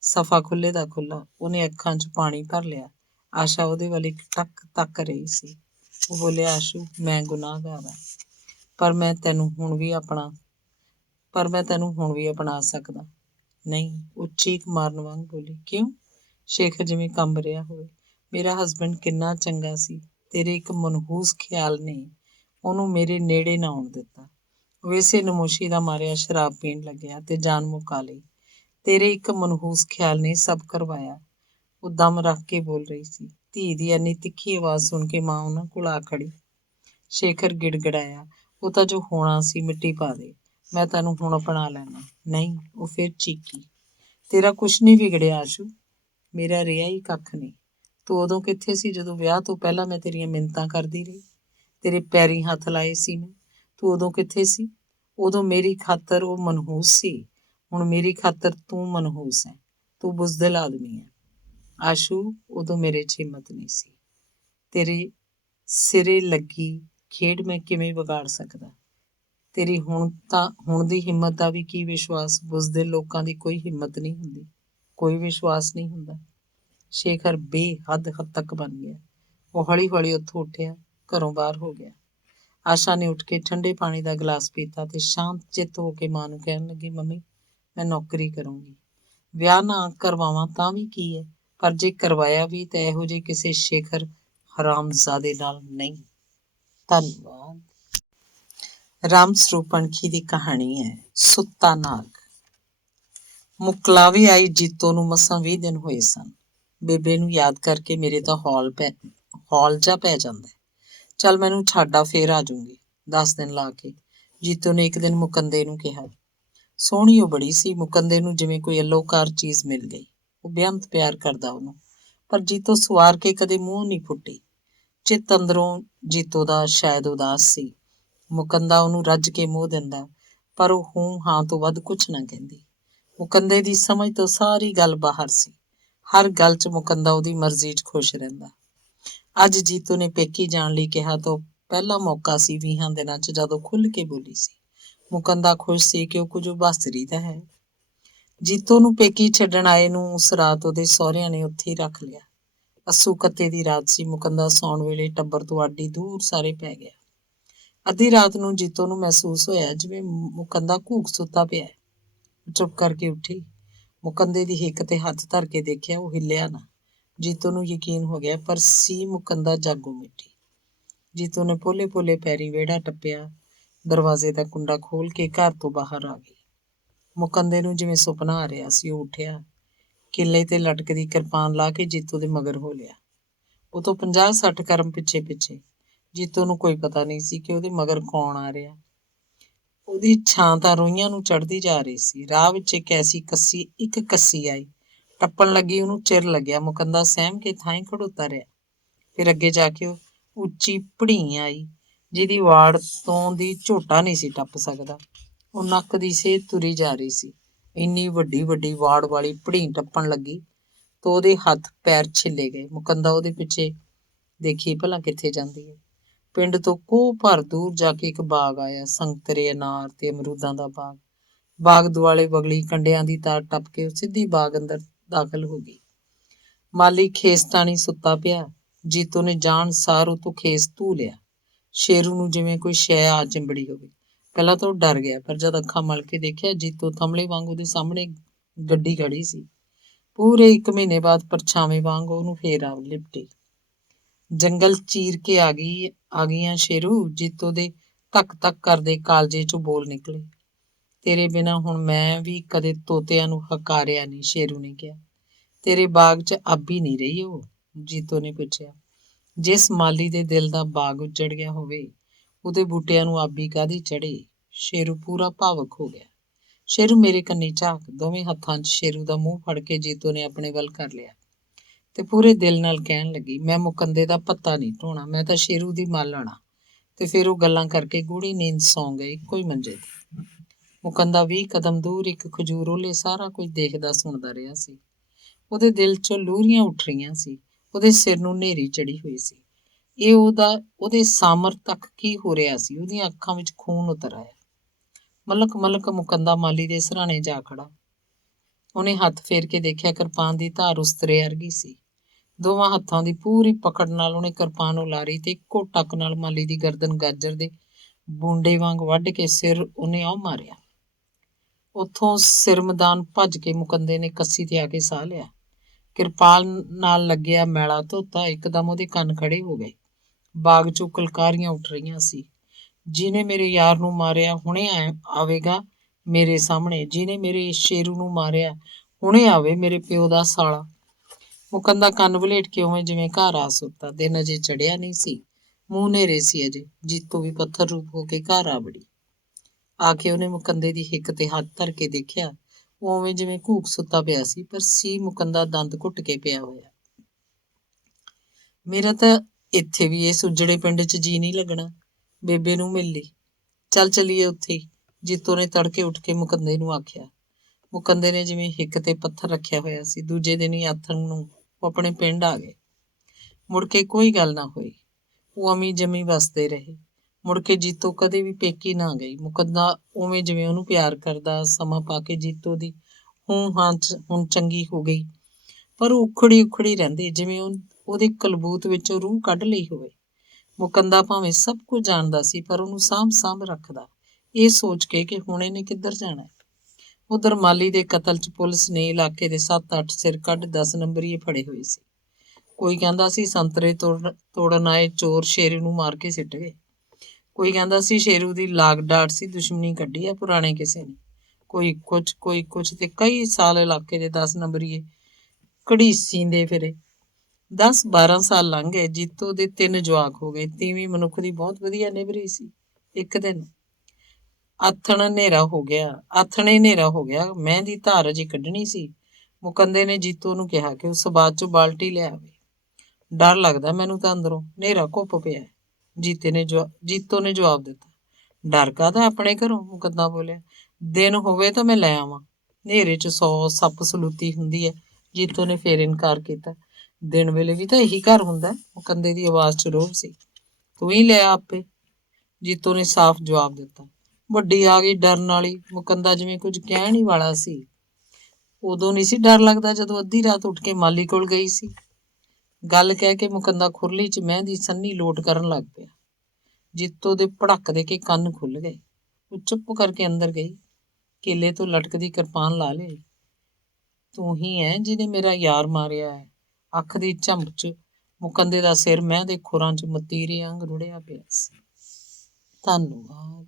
ਸਫ਼ਾ ਖੁੱਲ੍ਹੇ ਦਾ ਖੁੱਲ੍ਹਾ। ਉਹਨੇ ਅੱਖਾਂ 'ਚ ਪਾਣੀ ਭਰ ਲਿਆ। ਆਸ਼ਾ ਉਹਦੇ ਵੱਲ ਇੱਕ ਟੱਕ ਤੱਕ ਰਹੀ ਸੀ। ਉਹ ਬੋਲਿਆ, ਆਸ਼ੂ, ਮੈਂ ਗੁਨਾਹਗਾਰ ਹਾਂ, ਪਰ ਮੈਂ ਤੈਨੂੰ ਹੁਣ ਵੀ ਅਪਣਾ ਸਕਦਾ। ਨਹੀਂ, ਉਹ ਚੀਕ ਮਾਰਨ ਵਾਂਗ ਬੋਲੀ। ਕਿਉਂ? ਸ਼ੇਖਰ ਜਿਵੇਂ ਕੰਬ ਰਿਹਾ ਹੋਵੇ। ਮੇਰਾ ਹਸਬੈਂਡ ਕਿੰਨਾ ਚੰਗਾ ਸੀ। ਤੇਰੇ ਇੱਕ ਮਨਹੂਸ ਖਿਆਲ ਨੇ ਉਹਨੂੰ ਮੇਰੇ ਨੇੜੇ ਨਾ ਆਉਣ ਦਿੱਤਾ। ਉਹ ਇਸੇ ਨਮੋਸ਼ੀ ਦਾ ਮਾਰਿਆ ਸ਼ਰਾਬ ਪੀਣ ਲੱਗਿਆ ਤੇ ਜਾਨ ਮੁਕਾ ਲਈ। ਤੇਰੇ ਇੱਕ ਮਨਹੂਸ ਖਿਆਲ ਨੇ ਸਭ ਕਰਵਾਇਆ। ਉਹ ਦਮ ਰੱਖ ਕੇ ਬੋਲ ਰਹੀ ਸੀ। ਧੀ ਦੀ ਇੰਨੀ ਤਿੱਖੀ ਆਵਾਜ਼ ਸੁਣ ਕੇ ਮਾਂ ਉਹਨਾਂ ਕੋਲ ਆ ਖੜੀ। ਸ਼ੇਖਰ ਗਿੜਗਿੜਾਇਆ, ਉਹ ਤਾਂ ਜੋ ਹੋਣਾ ਸੀ ਮਿੱਟੀ ਪਾ ਦੇ। ਮੈਂ ਤੈਨੂੰ ਹੁਣ ਅਪਣਾ ਲੈਣਾ। ਨਹੀਂ, ਉਹ ਫਿਰ ਚੀਕੀ। ਤੇਰਾ ਕੁਛ ਨਹੀਂ ਵਿਗੜਿਆ ਆਸ਼ੂ, ਮੇਰਾ ਰਿਹਾ ਹੀ ਕੱਖ ਨਹੀਂ। ਤੂੰ ਉਦੋਂ ਕਿੱਥੇ ਸੀ ਜਦੋਂ ਵਿਆਹ ਤੋਂ ਪਹਿਲਾਂ ਮੈਂ ਤੇਰੀਆਂ ਮਿੰਨਤਾਂ ਕਰਦੀ ਰਹੀ, ਤੇਰੇ ਪੈਰੀਂ ਹੱਥ ਲਾਏ ਸੀ ਮੈਂ? ਤੂੰ ਉਦੋਂ ਕਿੱਥੇ ਸੀ? ਉਦੋਂ ਮੇਰੀ ਖਾਤਰ ਉਹ ਮਨਹੂਸ ਸੀ, ਹੁਣ ਮੇਰੀ ਖਾਤਰ ਤੂੰ ਮਨਹੂਸ ਹੈ। ਤੂੰ ਬੁਜ਼ਦਿਲ ਆਦਮੀ ਹੈ ਆਸ਼ੂ। ਉਦੋਂ ਮੇਰੇ 'ਚ ਹਿੰਮਤ ਨਹੀਂ ਸੀ। ਤੇਰੇ ਸਿਰੇ ਲੱਗੀ ਖੇਡ ਮੈਂ ਕਿਵੇਂ ਵਿਗਾੜ ਸਕਦਾ? ਤੇਰੀ ਹੁਣ ਦੀ ਹਿੰਮਤ ਦਾ ਵੀ ਕੀ ਵਿਸ਼ਵਾਸ? ਬੁਜ਼ਦਿਲ ਲੋਕਾਂ ਦੀ ਕੋਈ ਹਿੰਮਤ ਨਹੀਂ ਹੁੰਦੀ, ਕੋਈ ਵਿਸ਼ਵਾਸ ਨਹੀਂ ਹੁੰਦਾ। ਸ਼ੇਖਰ ਬੇਹੱਦ ਹੱਦ ਤੱਕ ਬਣ ਗਿਆ। ਉਹ ਹੌਲੀ ਉੱਥੋਂ ਉੱਠਿਆ, ਘਰੋਂ ਬਾਹਰ ਹੋ ਗਿਆ। ਆਸ਼ਾ ਨੇ ਉੱਠ ਕੇ ਠੰਡੇ ਪਾਣੀ ਦਾ ਗਲਾਸ ਪੀਤਾ ਤੇ ਸ਼ਾਂਤ ਚਿੱਤ ਹੋ ਕੇ ਮਾਂ ਨੂੰ ਕਹਿਣ ਲੱਗੀ, ਮੰਮੀ, ਮੈਂ ਨੌਕਰੀ ਕਰੂੰਗੀ। ਵਿਆਹ ਨਾ ਕਰਵਾਵਾਂ ਤਾਂ ਵੀ ਕੀ ਹੈ, ਪਰ ਜੇ ਕਰਵਾਇਆ ਵੀ ਤਾਂ ਇਹੋ ਜਿਹੇ ਕਿਸੇ ਸ਼ੇਖਰ ਹਰਾਮਜ਼ਾਦੇ ਨਾਲ ਨਹੀਂ। ਧੰਨਵਾਦ। ਰਾਮ ਸਰੂਪ ਪੰਖੀ ਦੀ ਕਹਾਣੀ ਹੈ ਸੁੱਤਾ ਨਾਗ। ਮੁਕਲਾਵੇ ਆਈ ਜੀਤੋ ਨੂੰ ਮਸਾਂ 20 ਦਿਨ ਹੋਏ ਸਨ। ਬੇਬੇ ਨੂੰ ਯਾਦ ਕਰਕੇ ਮੇਰੇ ਤਾਂ ਹੌਲ ਜਾ ਪੈ ਜਾਂਦਾ। ਚੱਲ ਮੈਨੂੰ ਛੱਡ ਆ, ਫੇਰ ਆ ਜਾਊਂਗੀ 10 ਦਿਨ ਲਾ ਕੇ। ਜੀਤੋ ਨੇ ਇੱਕ ਦਿਨ ਮੁਕੰਦੇ ਨੂੰ ਕਿਹਾ। ਸੋਹਣੀ ਉਹ ਬੜੀ ਸੀ। ਮੁਕੰਦੇ ਨੂੰ ਜਿਵੇਂ ਕੋਈ ਅਲੋਕਾਰ ਚੀਜ਼ ਮਿਲ ਗਈ। ਉਹ ਬੇਅੰਤ ਪਿਆਰ ਕਰਦਾ ਉਹਨੂੰ, ਪਰ ਜੀਤੋ ਸਵਾਰ ਕੇ ਕਦੇ ਮੂੰਹ ਨਹੀਂ ਫੁੱਟੀ। ਚਿੱਤ ਅੰਦਰੋਂ ਜੀਤੋ ਦਾ ਸ਼ਾਇਦ ਉਦਾਸ ਸੀ। ਮੁਕੰਦਾ ਉਹਨੂੰ ਰੱਜ ਕੇ ਮੋਹ ਦਿੰਦਾ, ਪਰ ਉਹ ਹੂੰ ਹਾਂ ਤੋਂ ਵੱਧ ਕੁਛ ਨਾ ਕਹਿੰਦੀ। ਮੁਕੰਦੇ ਦੀ ਸਮਝ ਤੋਂ ਸਾਰੀ ਗੱਲ ਬਾਹਰ ਸੀ। ਹਰ ਗੱਲ 'ਚ ਮੁਕੰਦਾ ਉਹਦੀ ਮਰਜ਼ੀ 'ਚ ਖੁਸ਼ ਰਹਿੰਦਾ। ਅੱਜ ਜੀਤੋ ਨੇ ਪੇਕੀ ਜਾਣ ਲਈ ਕਿਹਾ ਤਾਂ ਪਹਿਲਾ ਮੌਕਾ ਸੀ 20 ਦਿਨਾਂ 'ਚ ਜਦੋਂ ਖੁੱਲ੍ਹ ਕੇ ਬੋਲੀ ਸੀ। ਮੁਕੰਦਾ ਖੁਸ਼ ਸੀ ਕਿ ਉਹ ਕੁਝ ਬਾਸਰੀ ਤਾਂ ਹੈ। ਜੀਤੋ ਨੂੰ ਪੇਕੀ ਛੱਡਣ ਆਏ ਨੂੰ ਉਸ ਰਾਤ ਉਹਦੇ ਸਹੁਰਿਆਂ ਨੇ ਉੱਥੇ ਹੀ ਰੱਖ ਲਿਆ। ਅੱਸੂ ਕੱਤੇ ਦੀ ਰਾਤ ਸੀ। ਮੁਕੰਦਾ ਸੌਣ ਵੇਲੇ ਟੱਬਰ ਤੋਂ ਅੱਡੀ ਦੂਰ ਸਾਰੇ ਪੈ ਗਿਆ। ਅੱਧੀ ਰਾਤ ਨੂੰ ਜੀਤੋ ਨੂੰ ਮਹਿਸੂਸ ਹੋਇਆ ਜਿਵੇਂ ਮੁਕੰਦਾ ਘੂਕ ਸੁੱਤਾ ਪਿਆ। ਚੁੱਪ ਕਰਕੇ ਉੱਠੀ। ਮੁਕੰਦੇ ਦੀ ਹਿੱਕ ਤੇ ਹੱਥ ਧਰ ਕੇ ਦੇਖਿਆ, ਉਹ ਹਿੱਲਿਆ ਨਾ। ਜੀਤੋ ਨੂੰ ਯਕੀਨ ਹੋ ਗਿਆ, ਪਰ ਸੀ ਮੁਕੰਦਾ ਜਾਗੋ ਮਿੱਟੀ। ਜੀਤੋ ਨੇ ਪੋਲੇ ਪੈਰੀਂ ਵਿਹੜਾ ਟੱਪਿਆ, ਦਰਵਾਜ਼ੇ ਦਾ ਕੁੰਡਾ ਖੋਲ੍ਹ ਕੇ ਘਰ ਤੋਂ ਬਾਹਰ ਆ ਗਈ। ਮੁਕੰਦੇ ਨੂੰ ਜਿਵੇਂ ਸੁਪਨਾ ਆ ਰਿਹਾ ਸੀ। ਉਹ ਉੱਠਿਆ। ਕਿੱਲੇ ਤੇ ਲਟਕਦੀ ਕਿਰਪਾਨ ਲਾ ਕੇ ਜੀਤੋ ਦੇ ਮਗਰ ਹੋ ਲਿਆ। ਉਹ ਤੋਂ 50-60 ਕਰਮ ਪਿੱਛੇ ਜੀਤੋ ਨੂੰ ਕੋਈ ਪਤਾ ਨਹੀਂ ਸੀ ਕਿ ਉਹਦੇ ਮਗਰ ਕੌਣ ਆ ਰਿਹਾ। ਉਹਦੀ ਛਾਂ ਤਾਂ ਰੋਈਆਂ ਨੂੰ ਚੜ੍ਹਦੀ ਜਾ ਰਹੀ ਸੀ। ਰਾਹ ਵਿੱਚ ਇੱਕ ਕੱਸੀ ਆਈ, ਟੱਪਣ ਲੱਗੀ। ਉਹਨੂੰ ਚਿਰ ਲੱਗਿਆ। ਮੁਕੰਦਾ ਸਹਿਮ ਕੇ ਥਾਂ ਖੜੋਤਾ ਰਿਹਾ। ਫਿਰ ਅੱਗੇ ਜਾ ਕੇ ਉਹ ਉੱਚੀ ਭੜੀ ਆਈ, ਜਿਹਦੀ ਵਾੜ ਤੋਂ ਦੀ ਝੋਟਾ ਨਹੀਂ ਸੀ ਟੱਪ ਸਕਦਾ। ਉਹ ਨੱਕ ਦੀ ਸੇਧ ਤੁਰੀ ਜਾ ਰਹੀ ਸੀ। ਇੰਨੀ ਵੱਡੀ ਵੱਡੀ ਵਾੜ ਵਾਲੀ ਭੜੀ ਟੱਪਣ ਲੱਗੀ ਤਾਂ ਉਹਦੇ ਹੱਥ ਪੈਰ ਛਿੱਲੇ ਗਏ। ਮੁਕੰਦਾ ਉਹਦੇ ਪਿੱਛੇ ਦੇਖੀ ਭਲਾ ਕਿੱਥੇ ਜਾਂਦੀ ਹੈ। ਪਿੰਡ ਤੋਂ ਕੋਹ ਭਰ ਦੂਰ ਜਾ ਕੇ ਇੱਕ ਬਾਗ ਆਇਆ, ਸੰਤਰੇ, ਅਨਾਰ ਤੇ ਅਮਰੂਦਾਂ ਦਾ ਬਾਗ। ਬਾਗ ਦੁਆਲੇ ਬਗਲੀ ਕੰਡਿਆਂ ਦੀ ਤਾਰ ਟੱਪ ਕੇ ਉਹ ਸਿੱਧੀ ਬਾਗ ਅੰਦਰ ਦਾਖਲ ਹੋ ਗਈ। ਮਾਲੀ ਖੇਸਟਾਣੀ ਸੁੱਤਾ ਪਿਆ। ਜੀਤੋ ਨੇ ਜਾਣ ਸਾਰ ਉਹ ਤੋਂ ਖੇਸ ਧੂ ਲਿਆ। ਸ਼ੇਰੂ ਨੂੰ ਜਿਵੇਂ ਕੋਈ ਸ਼ੈ ਆ ਚਿੰਬੜੀ ਹੋਵੇ। ਪਹਿਲਾਂ ਤਾਂ ਉਹ ਡਰ ਗਿਆ, ਪਰ ਜਦ ਅੱਖਾਂ ਮਲ ਕੇ ਦੇਖਿਆ, ਜੀਤੋ ਥੰਮਲੇ ਵਾਂਗ ਉਹਦੇ ਸਾਹਮਣੇ ਗੱਡੀ ਖੜੀ ਸੀ। ਪੂਰੇ 1 ਮਹੀਨੇ ਬਾਅਦ ਪਰਛਾਵੇਂ ਵਾਂਗ ਉਹਨੂੰ ਫੇਰ ਆ ਲਿਪਟੀ। ਜੰਗਲ ਚੀਰ ਕੇ ਆ ਗਈਆਂ ਸ਼ੇਰੂ, ਜੀਤੋ ਦੇ ਧੱਕ ਧੱਕ ਕਰਦੇ ਕਾਲਜੇ ਚੋਂ ਬੋਲ ਨਿਕਲੇ। ਤੇਰੇ ਬਿਨਾਂ ਹੁਣ ਮੈਂ ਵੀ ਕਦੇ ਤੋਤਿਆਂ ਨੂੰ ਹਕਾਰਿਆ ਨਹੀਂ, ਸ਼ੇਰੂ ਨੇ ਕਿਹਾ। ਤੇਰੇ ਬਾਗ 'ਚ ਆਬੀ ਨਹੀਂ ਰਹੀ ਉਹ? ਜੀਤੋ ਨੇ ਪੁੱਛਿਆ। ਜਿਸ ਮਾਲੀ ਦੇ ਦਿਲ ਦਾ ਬਾਗ ਉੱਜੜ ਗਿਆ ਹੋਵੇ, ਉਹਦੇ ਬੂਟਿਆਂ ਨੂੰ ਆਬੀ ਕਾਹਦੀ ਚੜ੍ਹੇ? ਸ਼ੇਰੂ ਪੂਰਾ ਭਾਵੁਕ ਹੋ ਗਿਆ। ਸ਼ੇਰੂ ਮੇਰੇ ਕੰਨੀ ਝਾਕ। ਦੋਵੇਂ ਹੱਥਾਂ 'ਚ ਸ਼ੇਰੂ ਦਾ ਮੂੰਹ ਫੜ ਕੇ ਜੀਤੋ ਨੇ ਆਪਣੇ ਵੱਲ ਕਰ ਲਿਆ ਤੇ ਪੂਰੇ ਦਿਲ ਨਾਲ ਕਹਿਣ ਲੱਗੀ, ਮੈਂ ਮੁਕੰਦੇ ਦਾ ਪੱਤਾ ਨਹੀਂ ਢੋਣਾ, ਮੈਂ ਤਾਂ ਸ਼ੇਰੂ ਦੀ ਮਾਲਣ ਆ। ਤੇ ਫਿਰ ਉਹ ਗੱਲਾਂ ਕਰਕੇ ਗੂੜੀ ਨੀਂਦ ਸੌਂ ਗਏ ਇੱਕੋ ਹੀ ਮੰਜੇ ਤੇ। ਮੁਕੰਦਾ 20 ਕਦਮ ਦੂਰ ਇੱਕ ਖਜੂਰ ਉਹਲੇ ਸਾਰਾ ਕੁਝ ਦੇਖਦਾ ਸੁਣਦਾ ਰਿਹਾ ਸੀ। ਉਹਦੇ ਦਿਲ 'ਚੋਂ ਲੂਰੀਆਂ ਉੱਠ ਰਹੀਆਂ ਸੀ। ਉਹਦੇ ਸਿਰ ਨੂੰ ਨੇਰੀ ਚੜੀ ਹੋਈ ਸੀ। ਇਹ ਉਹਦੇ ਸਾਮਰ ਤੱਕ ਕੀ ਹੋ ਰਿਹਾ ਸੀ? ਉਹਦੀਆਂ ਅੱਖਾਂ ਵਿੱਚ ਖੂਨ ਉਤਰ ਆਇਆ। ਮਲਕ ਮਲਕ ਮੁਕੰਦਾ ਮਾਲੀ ਦੇ ਸਿਰਹਾਣੇ ਜਾ ਖੜਾ। ਉਹਨੇ ਹੱਥ ਫੇਰ ਕੇ ਦੇਖਿਆ, ਕਿਰਪਾਨ ਦੀ ਧਾਰ ਉਸਤਰੇ ਵਰਗੀ ਸੀ। ਦੋਵਾਂ ਹੱਥਾਂ ਦੀ ਪੂਰੀ ਪਕੜ ਨਾਲ ਉਹਨੇ ਕਿਰਪਾਨ ਉਲਾਰੀ ਤੇ ਇੱਕੋ ਟੱਕ ਨਾਲ ਮਾਲੀ ਦੀ ਗਰਦਨ ਗਾਜਰ ਦੇ ਬੂੰਡੇ ਵਾਂਗ ਵੱਢ ਕੇ ਸਿਰ ਉਹਨੇ ਆਉ ਮਾਰਿਆ। ਉੱਥੋਂ ਸਿਰਮਦਾਨ ਭੱਜ ਕੇ ਮੁਕੰਦੇ ਨੇ ਕੱਸੀ ਤੇ ਆ ਕੇ ਸਾਹ ਲਿਆ। ਕਿਰਪਾਨ ਨਾਲ ਲੱਗਿਆ ਮੈਲਾ ਧੋਤਾ ਇੱਕਦਮ ਉਹਦੇ ਕੰਨ ਖੜੇ ਹੋ ਗਏ। ਬਾਗ 'ਚੋਂ ਕਲਕਾਰੀਆਂ ਉੱਠ ਰਹੀਆਂ ਸੀ। ਜਿਹਨੇ ਮੇਰੇ ਯਾਰ ਨੂੰ ਮਾਰਿਆ ਹੁਣੇ ਆਵੇਗਾ ਮੇਰੇ ਸਾਹਮਣੇ। ਜਿਹਨੇ ਮੇਰੇ ਸ਼ੇਰੂ ਨੂੰ ਮਾਰਿਆ ਹੁਣੇ ਆਵੇ ਮੇਰੇ ਪਿਓ ਦਾ ਸਾਲਾ। ਮੁਕੰਦਾ ਕੰਨ ਵਲੇਟ ਕੇ ਉਵੇਂ ਜਿਵੇਂ ਘਰ ਆ ਸੁੱਤਾ। ਦਿਨ ਅਜੇ ਚੜਿਆ ਨਹੀਂ ਸੀ, ਮੂੰਹ ਨੇਰੇ ਸੀ ਅਜੇ। ਜੀਤੋ ਵੀ ਪੱਥਰ ਰੂਪ ਹੋ ਕੇ ਘਰ ਆ ਵੜੀ। ਆ ਕੇ ਉਹਨੇ ਮੁਕੰਦੇ ਦੀ ਹਿੱਕ ਤੇ ਹੱਥ ਧਰ ਕੇ ਦੇਖਿਆ। ਉਹ ਉਵੇਂ ਜਿਵੇਂ ਘੂਕ ਸੁੱਤਾ ਪਿਆ ਸੀ, ਪਰ ਸੀ ਮੁਕੰਦਾ ਦੰਦ ਘੁੱਟ ਕੇ ਪਿਆ ਹੋਇਆ। ਮੇਰਾ ਤਾਂ ਇੱਥੇ ਵੀ ਇਸ ਉਜੜੇ ਪਿੰਡ 'ਚ ਜੀ ਨਹੀਂ ਲੱਗਣਾ। ਬੇਬੇ ਨੂੰ ਮਿਲ ਲਈ। ਚੱਲ ਚੱਲੀਏ ਉੱਥੇ ਹੀ, ਜੀਤੋ ਨੇ ਤੜਕੇ ਉੱਠ ਕੇ ਮੁਕੰਦੇ ਨੂੰ ਆਖਿਆ। ਮੁਕੰਦੇ ਨੇ ਜਿਵੇਂ ਹਿੱਕ ਤੇ ਪੱਥਰ ਰੱਖਿਆ ਹੋਇਆ ਸੀ। ਦੂਜੇ ਦਿਨ ਹੀ ਆਥਣ ਨੂੰ ਉਹ ਆਪਣੇ ਪਿੰਡ ਆ ਗਏ। ਮੁੜ ਕੇ ਕੋਈ ਗੱਲ ਨਾ ਹੋਈ। ਉਹ ਅਮੀ ਜਮੀ ਵਸਦੇ ਰਹੇ। ਮੁੜ ਕੇ ਜੀਤੋ ਕਦੇ ਵੀ ਪੇਕੀ ਨਾ ਗਈ। ਮੁਕੰਦਾ ਉਵੇਂ ਜਿਵੇਂ ਉਹਨੂੰ ਪਿਆਰ ਕਰਦਾ। ਸਮਾਂ ਪਾ ਕੇ ਜੀਤੋ ਦੀ ਹੁਣ ਚੰਗੀ ਹੋ ਗਈ, ਪਰ ਉਹ ਉਖੜੀ ਰਹਿੰਦੇ, ਜਿਵੇਂ ਉਹਦੇ ਕਲਬੂਤ ਵਿੱਚੋਂ ਰੂਹ ਕੱਢ ਲਈ ਹੋਵੇ। ਮੁਕੰਦਾ ਭਾਵੇਂ ਸਭ ਕੁਝ ਜਾਣਦਾ ਸੀ, ਪਰ ਉਹਨੂੰ ਸਾਂਭ ਰੱਖਦਾ, ਇਹ ਸੋਚ ਕੇ ਕਿ ਹੁਣ ਇਹਨੇ ਕਿੱਧਰ ਜਾਣਾ। ਉਧਰ ਮਾਲੀ ਦੇ ਕਤਲ 'ਚ ਪੁਲਿਸ ਨੇ ਇਲਾਕੇ ਦੇ 7-8 ਸਿਰ ਕੱਢ 10 ਨੰਬਰੀਏ ਫੜੇ ਹੋਏ ਸੀ। ਕੋਈ ਕਹਿੰਦਾ ਸੀ ਸੰਤਰੇ ਤੋੜਨ ਆਏ ਚੋਰ ਸ਼ੇਰੂ ਨੂੰ ਮਾਰ ਕੇ ਸਿੱਟ ਗਏ। ਕੋਈ ਕਹਿੰਦਾ ਸੀ ਸ਼ੇਰੂ ਦੀ ਲਾਗ ਡਾਟ ਸੀ, ਦੁਸ਼ਮਣੀ ਕੱਢੀ ਆ ਪੁਰਾਣੇ ਕਿਸੇ ਨੇ। ਕੋਈ ਕੁਛ ਤੇ ਕਈ ਸਾਲ ਇਲਾਕੇ ਦੇ 10 ਨੰਬਰੀਏ ਘੜੀਸੀਂਦੇ ਫਿਰੇ। 10-12 ਸਾਲ ਲੰਘ ਗਏ। ਜੀਤੋ ਦੇ 3 ਜਵਾਕ ਹੋ ਗਏ। ਤੀਵੀਂ ਮਨੁੱਖ ਦੀ ਬਹੁਤ ਵਧੀਆ ਨਿਭਰੀ ਸੀ। ਇੱਕ ਦਿਨ ਆਥਣੇ ਹਨੇਰਾ ਹੋ ਗਿਆ। ਮੈਂ ਦੀ ਧਾਰ ਅਜੇ ਕੱਢਣੀ ਸੀ। ਮੁਕੰਦੇ ਨੇ ਜੀਤੋ ਨੂੰ ਕਿਹਾ ਕਿ ਉਸ ਬਾਅਦ 'ਚੋਂ ਬਾਲਟੀ ਲੈ ਆਵੇ। ਡਰ ਲੱਗਦਾ ਮੈਨੂੰ ਤਾਂ ਅੰਦਰੋਂ, ਹਨੇਰਾ ਘੁੱਪ ਪਿਆ। ਜੀਤੋ ਨੇ ਜਵਾਬ ਦਿੱਤਾ। ਡਰ ਕਾਹਦਾ ਆਪਣੇ ਘਰੋਂ? ਮੁਕੰਦਾ ਬੋਲਿਆ। ਦਿਨ ਹੋਵੇ ਤਾਂ ਮੈਂ ਲੈ ਆਵਾਂ, ਹਨੇਰੇ 'ਚ 100 ਸੱਪ ਸਲੂਤੀ ਹੁੰਦੀ ਹੈ। ਜੀਤੋ ਨੇ ਫੇਰ ਇਨਕਾਰ ਕੀਤਾ। ਦਿਨ ਵੇਲੇ ਵੀ ਤਾਂ ਇਹੀ ਘਰ ਹੁੰਦਾ। ਮੁਕੰਦੇ ਦੀ ਆਵਾਜ਼ 'ਚ ਰੋਹਬ ਸੀ। ਤੂੰ ਹੀ ਲੈ ਆਪੇ, ਜੀਤੋ ਨੇ ਸਾਫ਼ ਜਵਾਬ ਦਿੱਤਾ। ਵੱਡੀ ਆ ਗਈ ਡਰਨ ਵਾਲੀ। ਮੁਕੰਦਾ ਜਿਵੇਂ ਕੁਝ ਕਹਿਣ ਹੀ ਵਾਲਾ ਸੀ। ਉਦੋਂ ਨਹੀਂ ਸੀ ਡਰ ਲੱਗਦਾ ਜਦੋਂ ਅੱਧੀ ਰਾਤ ਉੱਠ ਕੇ ਮਾਲੀ ਕੋਲ ਗਈ ਸੀ। ਗੱਲ ਕਹਿ ਕੇ ਮੁਕੰਦਾ ਖੁਰਲੀ 'ਚ ਮਹਿੰਦੀ ਸੰਨੀ ਲੋਟ ਕਰਨ ਲੱਗ ਪਿਆ। ਜੀਤੋ ਦੇ ਭੜਕ ਦੇ ਕੇ ਕੰਨ ਖੁੱਲ ਗਏ। ਉਹ ਚੁੱਪ ਕਰਕੇ ਅੰਦਰ ਗਈ। ਕੇਲੇ ਤੋਂ ਲਟਕਦੀ ਕਿਰਪਾਨ ਲਾ ਲਈ। ਤੂੰ ਹੀ ਹੈ ਜਿਹਨੇ ਮੇਰਾ ਯਾਰ ਮਾਰਿਆ ਹੈ। ਅੱਖ ਦੀ ਝਮਕ 'ਚ ਮੁਕੰਦੇ ਦਾ ਸਿਰ ਮਹਿ ਦੇ ਖੁਰਾਂ 'ਚ ਮਤੀਰੇ ਵਾਂਗ ਰੁੜਿਆ ਪਿਆ ਸੀ। ਧੰਨਵਾਦ।